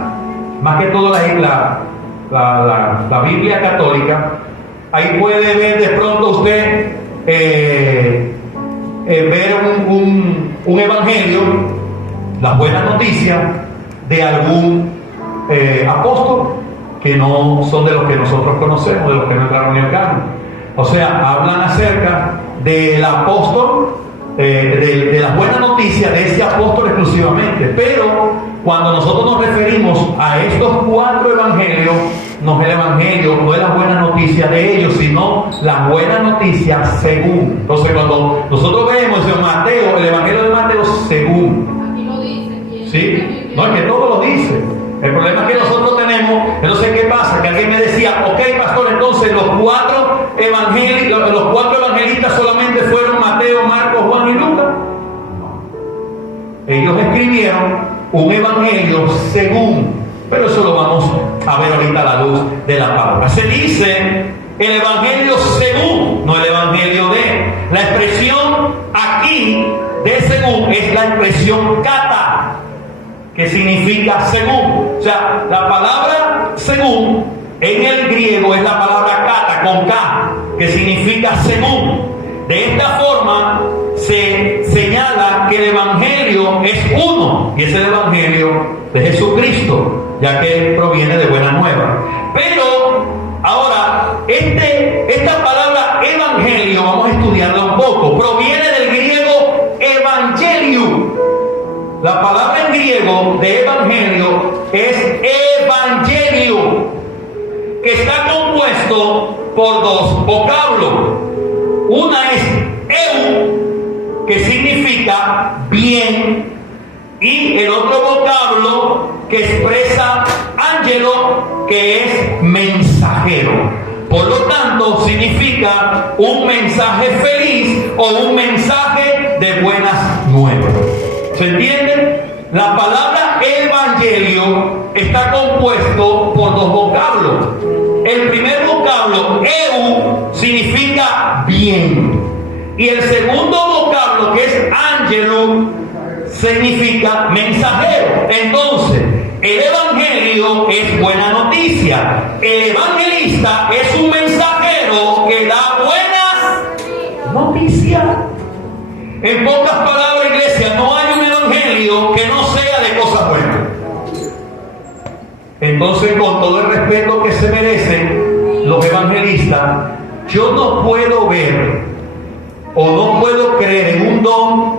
más que todo la Biblia católica, ahí puede ver de pronto usted ver un evangelio, las buenas noticias de algún apóstol que no son de los que nosotros conocemos, de los que no entraron en el canon. O sea, hablan acerca del apóstol, de las buenas noticias de ese apóstol exclusivamente. Pero cuando nosotros nos referimos a estos 4 evangelios, no es el evangelio, no es la buena noticia de ellos, sino la buena noticia según. Entonces, cuando nosotros vemos en Mateo, el evangelio de Mateo según. Aquí lo dice. ¿Sí? No, es que todo lo dice. El problema es que nosotros tenemos, entonces, ¿qué pasa? Que alguien me decía, ok, pastor, entonces los 4 evangelistas solamente fueron Mateo, Marcos, Juan y Lucas. No. Ellos escribieron un evangelio según, pero eso lo vamos a ver ahorita a la luz de la palabra. Se dice el evangelio según, no el evangelio de. La expresión aquí de según es la expresión kata, que significa según. O sea, la palabra según en el griego es la palabra kata con K, que significa según. De esta forma se señala que el evangelio es uno, y es el evangelio de Jesucristo, ya que proviene de buena nueva. Pero ahora, esta palabra evangelio, vamos a estudiarla un poco, proviene del griego evangelium. La palabra en griego de evangelio es evangelium, que está compuesto por 2 vocablos. Una es eu, que significa bien, y el otro vocablo que expresa ángelo, que es mensajero. Por lo tanto, significa un mensaje feliz o un mensaje de buenas nuevas. ¿Se entiende? La palabra evangelio está compuesto por 2 vocablos. El primer vocablo, eu, significa bien. Y el segundo vocablo, que es angelum, significa mensajero. Entonces, el evangelio es buena noticia. El evangelista es un mensajero que da buenas noticias. En pocas palabras, iglesia, no hay un evangelio que no sea de cosas buenas. Entonces, con todo el respeto que se merecen los evangelistas, yo no puedo ver o no puedo creer en un don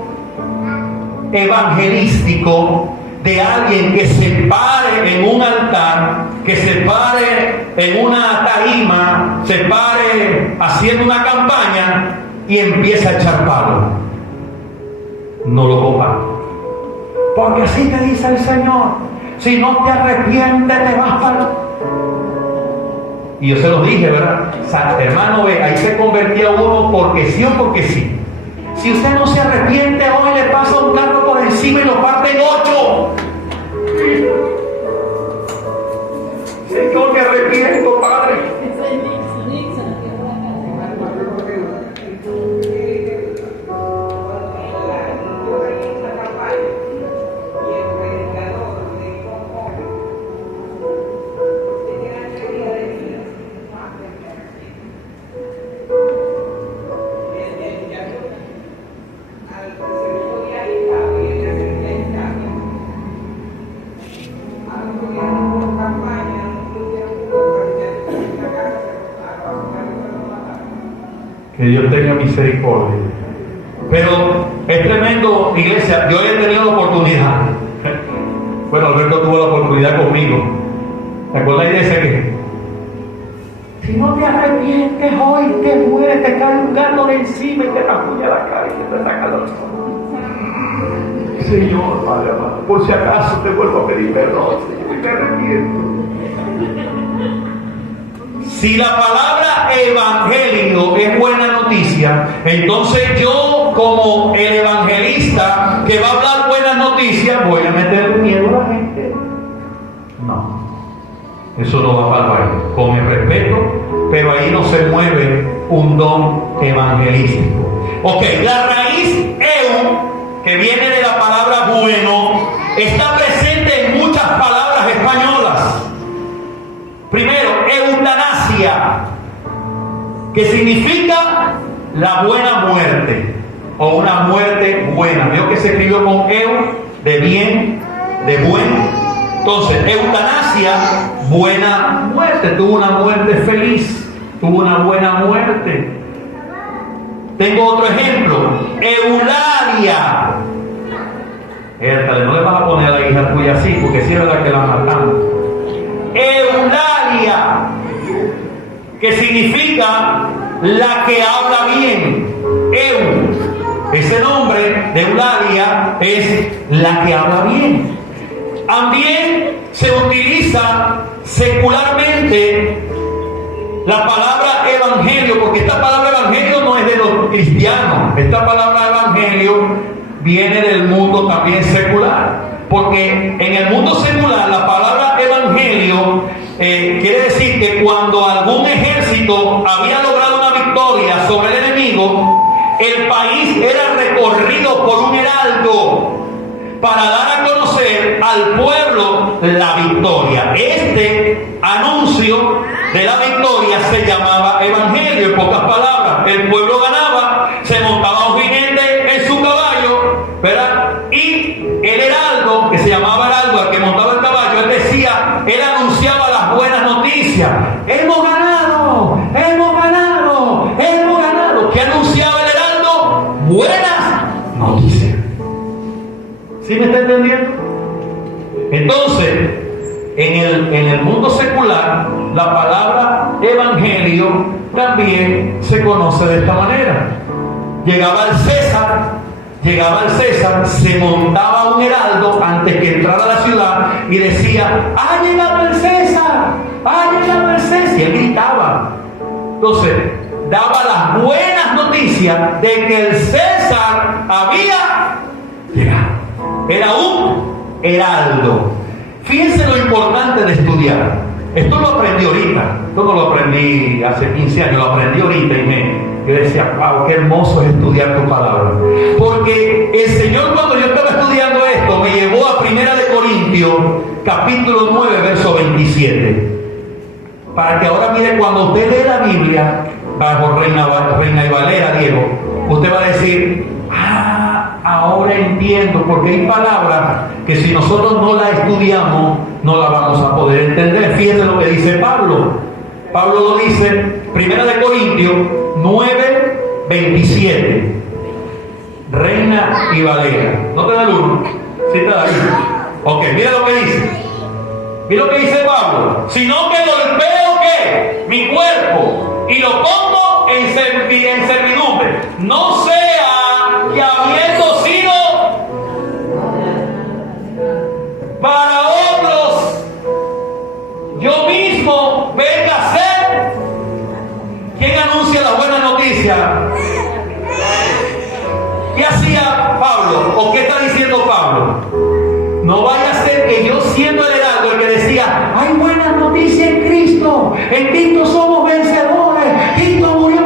evangelístico de alguien que se pare en un altar, que se pare en una tarima, se pare haciendo una campaña y empieza a echar palos. no lo comparto. Porque así te dice el Señor, si no te arrepientes te vas para... Y yo se los dije, ¿verdad? Hermano, ve, ahí se convertía uno porque sí o porque sí. Si usted no se arrepiente, hoy le pasa un carro por encima y lo parte en 8. Señor, me arrepiento, Padre. Que Dios tenga misericordia. Pero es tremendo, iglesia. Yo he tenido la oportunidad. Bueno, Alberto tuvo la oportunidad conmigo. ¿Te acuerdas, iglesia, que si no te arrepientes hoy, te mueres, te cae un gato de encima y te rasguña la cara y te saca los ojos? Señor, Padre amado, por si acaso te vuelvo a pedir perdón, Señor, y me arrepiento. Si la palabra evangelio es buena noticia, entonces yo, como el evangelista que va a hablar buenas noticias, voy a meter miedo a la gente. No, eso no va para el baile. Con el respeto, pero ahí no se mueve un don evangelístico. Ok, la raíz eu, que viene de la palabra bueno, está presente en muchas palabras españolas. Primero, eutanasia, que significa la buena muerte, o una muerte buena. Veo que se escribió con eu, de bien, de bueno. Entonces, eutanasia, buena muerte. Tuvo una muerte feliz, tuvo una buena muerte. Tengo otro ejemplo, Eulalia. Értale, no le vas a poner a la hija tuya así, porque si es la que la matamos. Eulalia, que significa la que habla bien. Ese nombre de Eulalia es la que habla bien. También se utiliza secularmente la palabra evangelio, porque esta palabra evangelio no es de los cristianos. Esta palabra evangelio viene del mundo también secular. Porque en el mundo secular la palabra evangelio quiere decir que cuando algún ejército había logrado una victoria sobre el enemigo, el país era recorrido por un heraldo para dar a conocer al pueblo la victoria. Este anuncio de la victoria se llamaba evangelio. En pocas palabras, el pueblo ganaba, se montaba un jinete en su caballo, ¿verdad? Y el heraldo, que se llamaba heraldo, el que montaba el caballo, él decía, él anunciaba las buenas noticias. ¡Hemos ganado! ¡Hemos ganado! ¡Hemos ganado! ¿Qué anunciaba el heraldo? Buenas noticias. ¿Sí me está entendiendo? Entonces, en el mundo secular, la palabra evangelio también se conoce de esta manera. Llegaba el César, se montaba un heraldo antes que entrara a la ciudad y decía, ¡ha llegado el César! ¡Ha llegado el César! Y él gritaba. Entonces, daba las buenas noticias de que el César había llegado. Era un heraldo. Fíjense lo importante de estudiar. Esto lo aprendí ahorita. Esto no lo aprendí hace 15 años, lo aprendí ahorita y yo decía, wow, qué hermoso es estudiar tu palabra. Porque el Señor, cuando yo estaba estudiando esto, me llevó a 1 Corintios, capítulo 9, verso 27. Para que ahora, mire, cuando usted lee la Biblia, bajo Reina y Valera, Diego, usted va a decir, ahora entiendo, porque hay palabras que si nosotros no las estudiamos, no las vamos a poder entender. Fíjense lo que dice Pablo. Pablo lo dice, 1 Corintios 9, 27. Reina y Valera. ¿No te da el uno? Sí te da el uno. Ok, mira lo que dice. Mira lo que dice Pablo. Sino que golpeo, ¿qué? Mi cuerpo y lo pongo en servidumbre. No sea que habiendo sido hacía Pablo? ¿O qué está diciendo Pablo? No vaya a ser que yo, siendo el heraldo, el que decía, hay buenas noticias en Cristo somos vencedores, Cristo murió,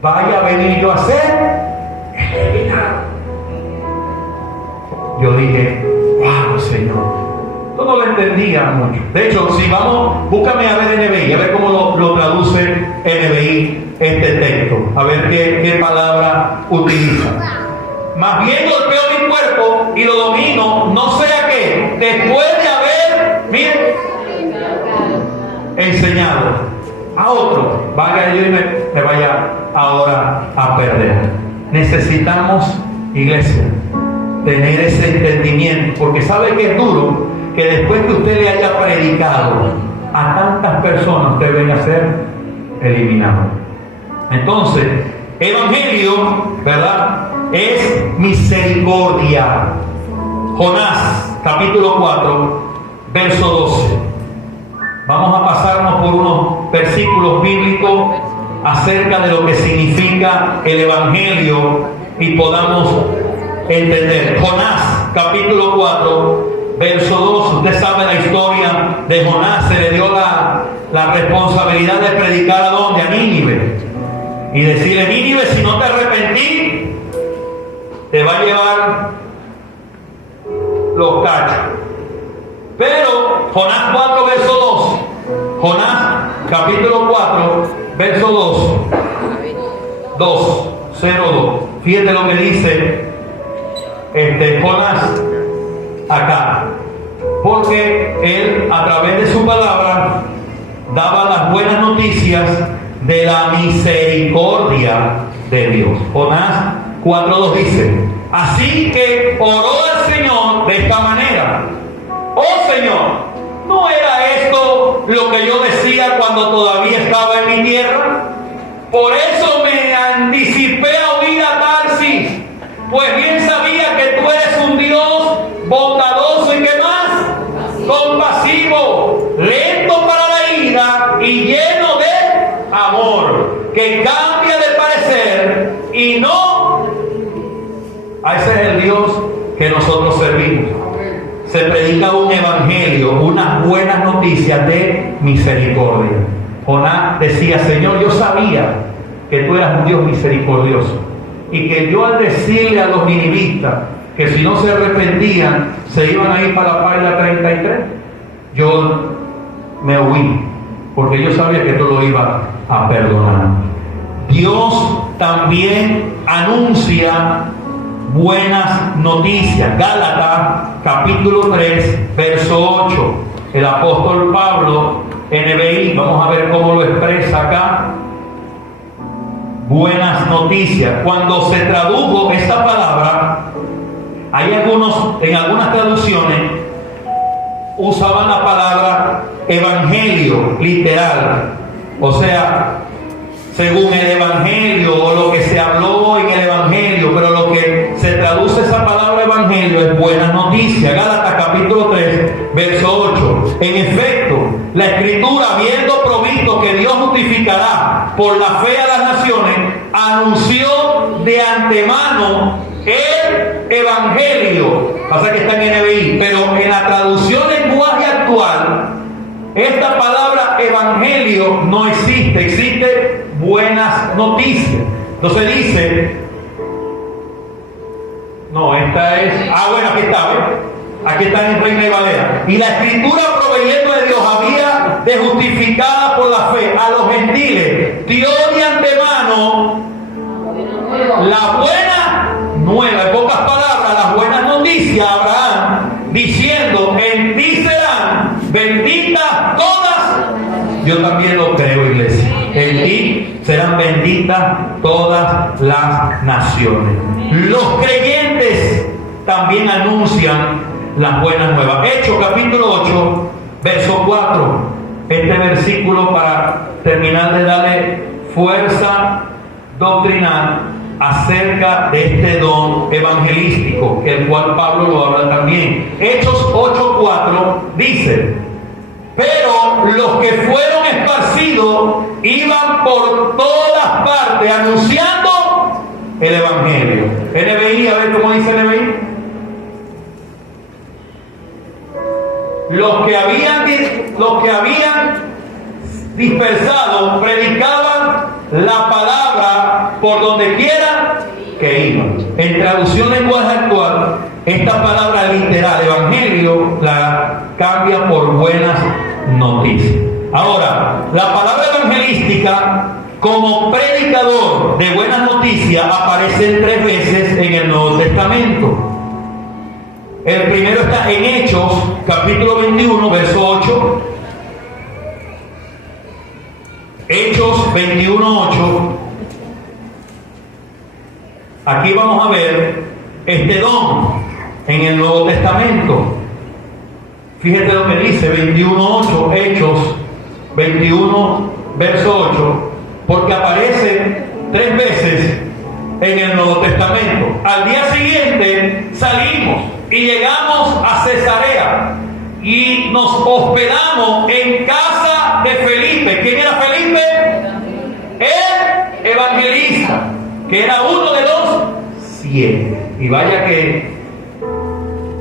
vaya a venir yo a ser eliminado. Yo dije, wow, Señor. Yo no lo entendía mucho. De hecho, si vamos, búscame a ver NBI, a ver cómo lo traduce NBI este texto, a ver qué palabra utiliza. Más bien golpeo mi cuerpo y lo domino, no sea que después de haber, miren, enseñado a otro, vaya yo y me vaya ahora a perder. Necesitamos, iglesia, tener ese entendimiento, porque sabe que es duro que después que usted le haya predicado a tantas personas, usted venga a ser eliminado. Entonces, evangelio, ¿verdad?, es misericordia. Jonás, capítulo 4, verso 12. Vamos a pasarnos por unos versículos bíblicos acerca de lo que significa el evangelio y podamos entender. Jonás, capítulo 4, verso 2. Usted sabe la historia de Jonás. Se le dio la responsabilidad de predicar ¿a dónde? A Nínive. Y decirle, Nínive, si no te arrepentí, te va a llevar los cachos. Pero Jonás 4, verso 2. Jonás, capítulo 4, verso 2. 0:2. Fíjate lo que dice Jonás acá. Porque él, a través de su palabra, daba las buenas noticias de la misericordia de Dios. Jonás 4:2 dice, así que oró al Señor de esta manera: oh Señor, ¿no era esto lo que yo decía cuando todavía estaba en mi tierra? Por eso me anticipé a huir a Tarsis, pues bien sabía que tú eres un Dios bondadoso y ¿qué más? Compasivo, lento para la ira y lleno de amor, que cambia de parecer y no. A ese es el Dios que nosotros servimos. Se predica un evangelio, unas buenas noticias de misericordia. Jonás decía, Señor, yo sabía que tú eras un Dios misericordioso y que yo, al decirle a los ninivistas que si no se arrepentían se iban a ir para la página 33, yo me huí porque yo sabía que tú lo ibas a perdonar. Dios también anuncia buenas noticias. Gálatas capítulo 3, verso 8. El apóstol Pablo, NBI, vamos a ver cómo lo expresa acá. Buenas noticias. Cuando se tradujo esta palabra, en algunas traducciones usaban la palabra evangelio, literal. O sea, según el evangelio o lo que se habló en el evangelio, pero lo que se traduce esa palabra evangelio es buena noticia. Gálatas capítulo 3, verso 8. En efecto, la escritura, habiendo provisto que Dios justificará por la fe a las naciones, anunció de antemano el evangelio. Pasa que está en NBI, pero en la traducción lenguaje actual, esta palabra evangelio no existe, existe buenas noticias. Entonces dice, no, esta es, bueno, aquí está, ¿ves? Aquí está en Reina y Valera. Y la escritura, proveyendo de Dios, había de justificada por la fe a los gentiles, dio de antemano la buena nueva, en pocas palabras, las buenas noticias a Abraham, diciendo, en ti serán benditas todas. Yo también lo creo, iglesia. En ti serán benditas todas las naciones. Los creyentes también anuncian las buenas nuevas. Hechos capítulo 8, verso 4. Este versículo, para terminar de darle fuerza doctrinal acerca de este don evangelístico, el cual Pablo lo habla también. Hechos 8:4 dice, pero los que fueron esparcidos iban por todas partes anunciando el Evangelio. NBI, a ver cómo dice NBI. Los que habían dispersado predicaban la palabra por donde quiera que iban. En traducción lenguaje actual, esta palabra literal, evangelio, la cambia por buenas noticias. Ahora, la palabra evangelística como predicador de buenas noticias aparece 3 veces en el Nuevo Testamento. El primero está en Hechos, capítulo 21, verso 8. Hechos 21, 8. Aquí vamos a ver este don en el Nuevo Testamento. Fíjate lo que dice 21.8, Hechos 21, verso 8, porque aparece 3 veces en el Nuevo Testamento. Al día siguiente salimos y llegamos a Cesarea y nos hospedamos en casa de Felipe. ¿Quién era Felipe? El evangelista, que era uno de los 7. Y vaya que,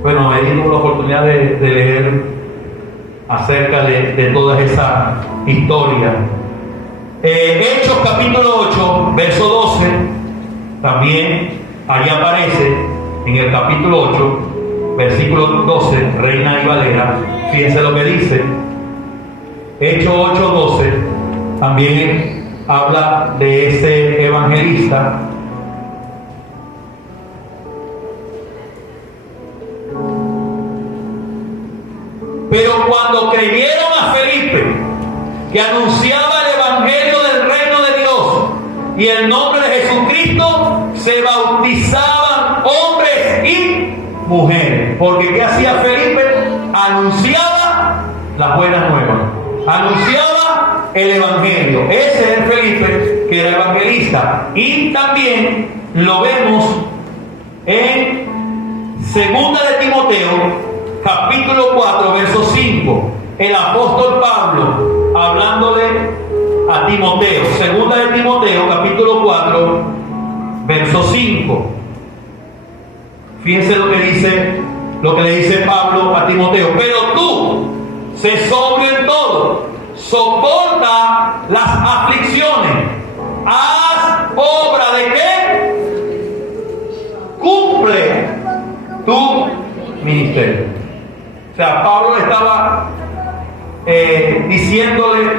bueno, he tenido la oportunidad de leer acerca de todas esas historias. Hechos capítulo 8, verso 12, también allí aparece en el capítulo 8, versículo 12, Reina y Valera. Fíjense lo que dice. Hechos 8, 12, también habla de ese evangelista. Pero cuando creyeron a Felipe, que anunciaba el evangelio del reino de Dios y el nombre de Jesucristo, se bautizaban hombres y mujeres. Porque ¿qué hacía Felipe? Anunciaba las buenas nuevas, anunciaba el evangelio. Ese es Felipe, que era evangelista. Y también lo vemos en 2 de Timoteo, capítulo 4, verso 5, el apóstol Pablo hablándole a Timoteo. 2 de Timoteo, capítulo 4, verso 5. Fíjense lo que le dice Pablo a Timoteo. Pero tú, sé sobrio en todo, soporta las aflicciones, haz obra de qué, cumple tu ministerio. O sea, Pablo estaba diciéndole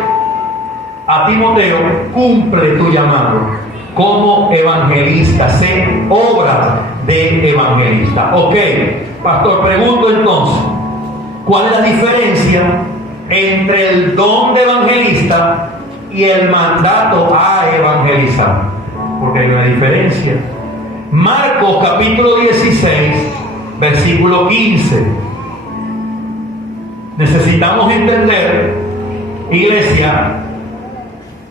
a Timoteo: cumple tu llamado como evangelista, sé obra de evangelista. Ok, pastor, pregunto entonces, ¿cuál es la diferencia entre el don de evangelista y el mandato a evangelizar? Porque hay una diferencia. Marcos capítulo 16, versículo 15. Necesitamos entender, iglesia,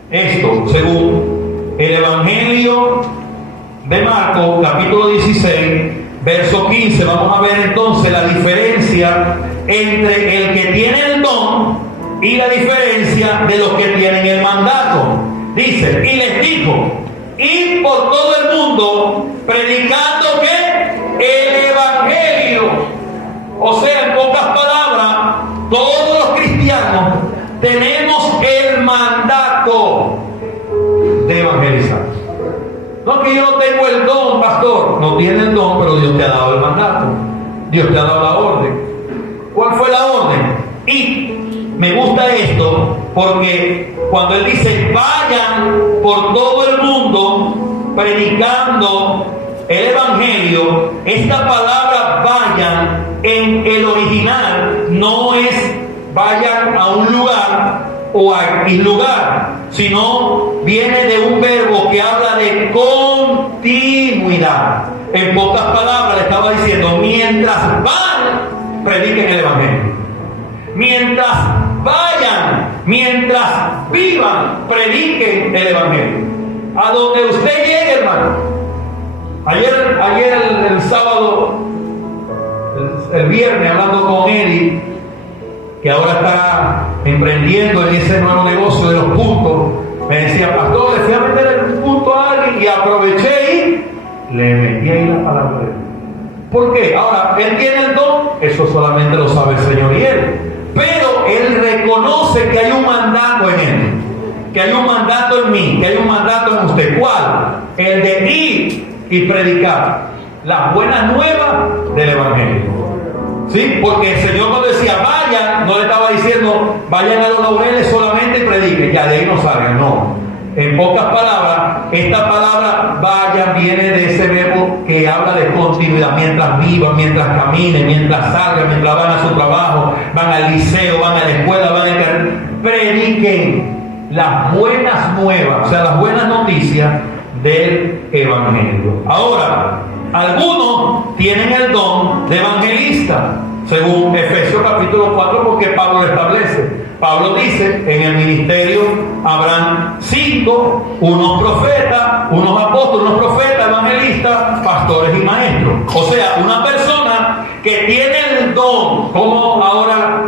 esto según el Evangelio de Marcos, capítulo 16, verso 15. Vamos a ver entonces la diferencia entre el que tiene el don y la diferencia de los que tienen el mandato. Dice: y les dijo, id por todo el mundo predicando ¿qué? El Evangelio. O sea, en pocas palabras, todos los cristianos tenemos el mandato de evangelizar. No que yo no tengo el don, pastor. No tiene el don, pero Dios te ha dado el mandato. Dios te ha dado la orden. ¿Cuál fue la orden? Y me gusta esto porque cuando Él dice vayan por todo el mundo predicando el Evangelio, esta palabra vayan en el original no es vayan a un lugar o a X lugar, sino viene de un verbo que habla de continuidad. En pocas palabras le estaba diciendo: mientras van, prediquen el Evangelio. Mientras vayan, mientras vivan, prediquen el Evangelio. A donde usted llegue, hermano. Ayer el sábado, el viernes, hablando con Eddie, que ahora está emprendiendo en ese nuevo negocio de los puntos, me decía: pastor, le fui a meter el punto a alguien y aproveché y Le metí ahí la palabra de Dios. ¿Por qué? Ahora, él tiene el don, eso solamente lo sabe el Señor y él. Pero él reconoce que hay un mandato en él, que hay un mandato en mí, que hay un mandato en usted. ¿Cuál? El de ir y predicar las buenas nuevas del Evangelio. ¿Sí? Porque el Señor cuando decía vayan, no le estaba diciendo vayan a los laureles solamente y prediquen, ya de ahí no salgan, no. En pocas palabras, esta palabra vayan viene de ese verbo que habla de continuidad, mientras vivan, mientras caminen, mientras salgan, mientras van a su trabajo, van al liceo, van a la escuela, van a prediquen las buenas nuevas, o sea, las buenas noticias del Evangelio. Ahora, algunos tienen el don de evangelista, según Efesios capítulo 4, porque Pablo lo establece. Pablo dice, en el ministerio habrán 5, unos profetas, unos apóstoles, unos profetas, evangelistas, pastores y maestros. O sea, una persona que tiene el don, como ahora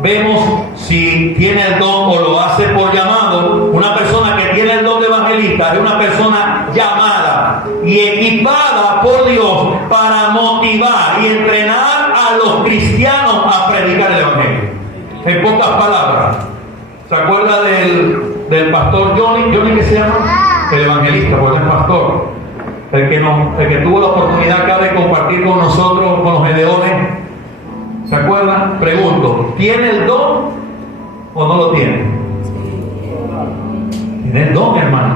vemos si tiene el don o lo hace por llamado. Una persona que tiene el don de evangelista es una persona llamada y equipada por Dios para motivar y entrenar a los cristianos a predicar el evangelio. En pocas palabras, ¿se acuerda del pastor Johnny que se llama? El evangelista, porque es pastor. El que tuvo la oportunidad acá de compartir con nosotros, con los gedeones. ¿Se acuerdan? Pregunto, ¿tiene el don o no lo tiene? Tiene el don, hermano.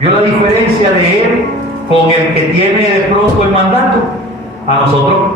¿Vio la diferencia de él con el que tiene de pronto el mandato? A nosotros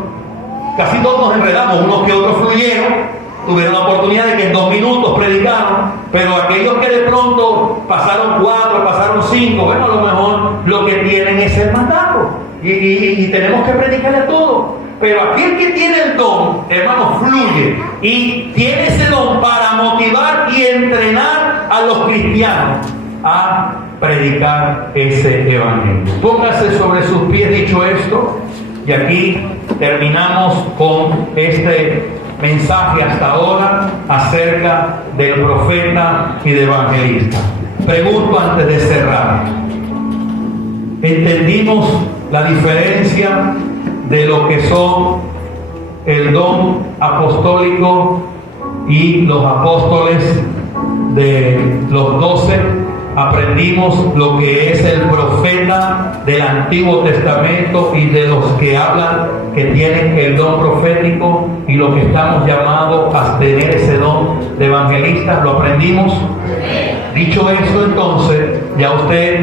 casi todos nos enredamos, unos que otros fluyeron, tuvieron la oportunidad de que en 2 minutos predicaron, pero aquellos que de pronto pasaron 4, pasaron 5, bueno, a lo mejor lo que tienen es el mandato y tenemos que predicarle a todos. Pero aquel que tiene el don, hermano, fluye y tiene ese don para motivar y entrenar a los cristianos a predicar ese evangelio. Póngase sobre sus pies dicho esto, y aquí terminamos con este mensaje hasta ahora acerca del profeta y del evangelista. Pregunto antes de cerrar: ¿entendimos la diferencia de lo que son el don apostólico y los apóstoles de los 12? Aprendimos lo que es el profeta del Antiguo Testamento y de los que hablan que tienen el don profético y lo que estamos llamados a tener ese don de evangelista. ¿Lo aprendimos? Dicho eso, entonces, ya usted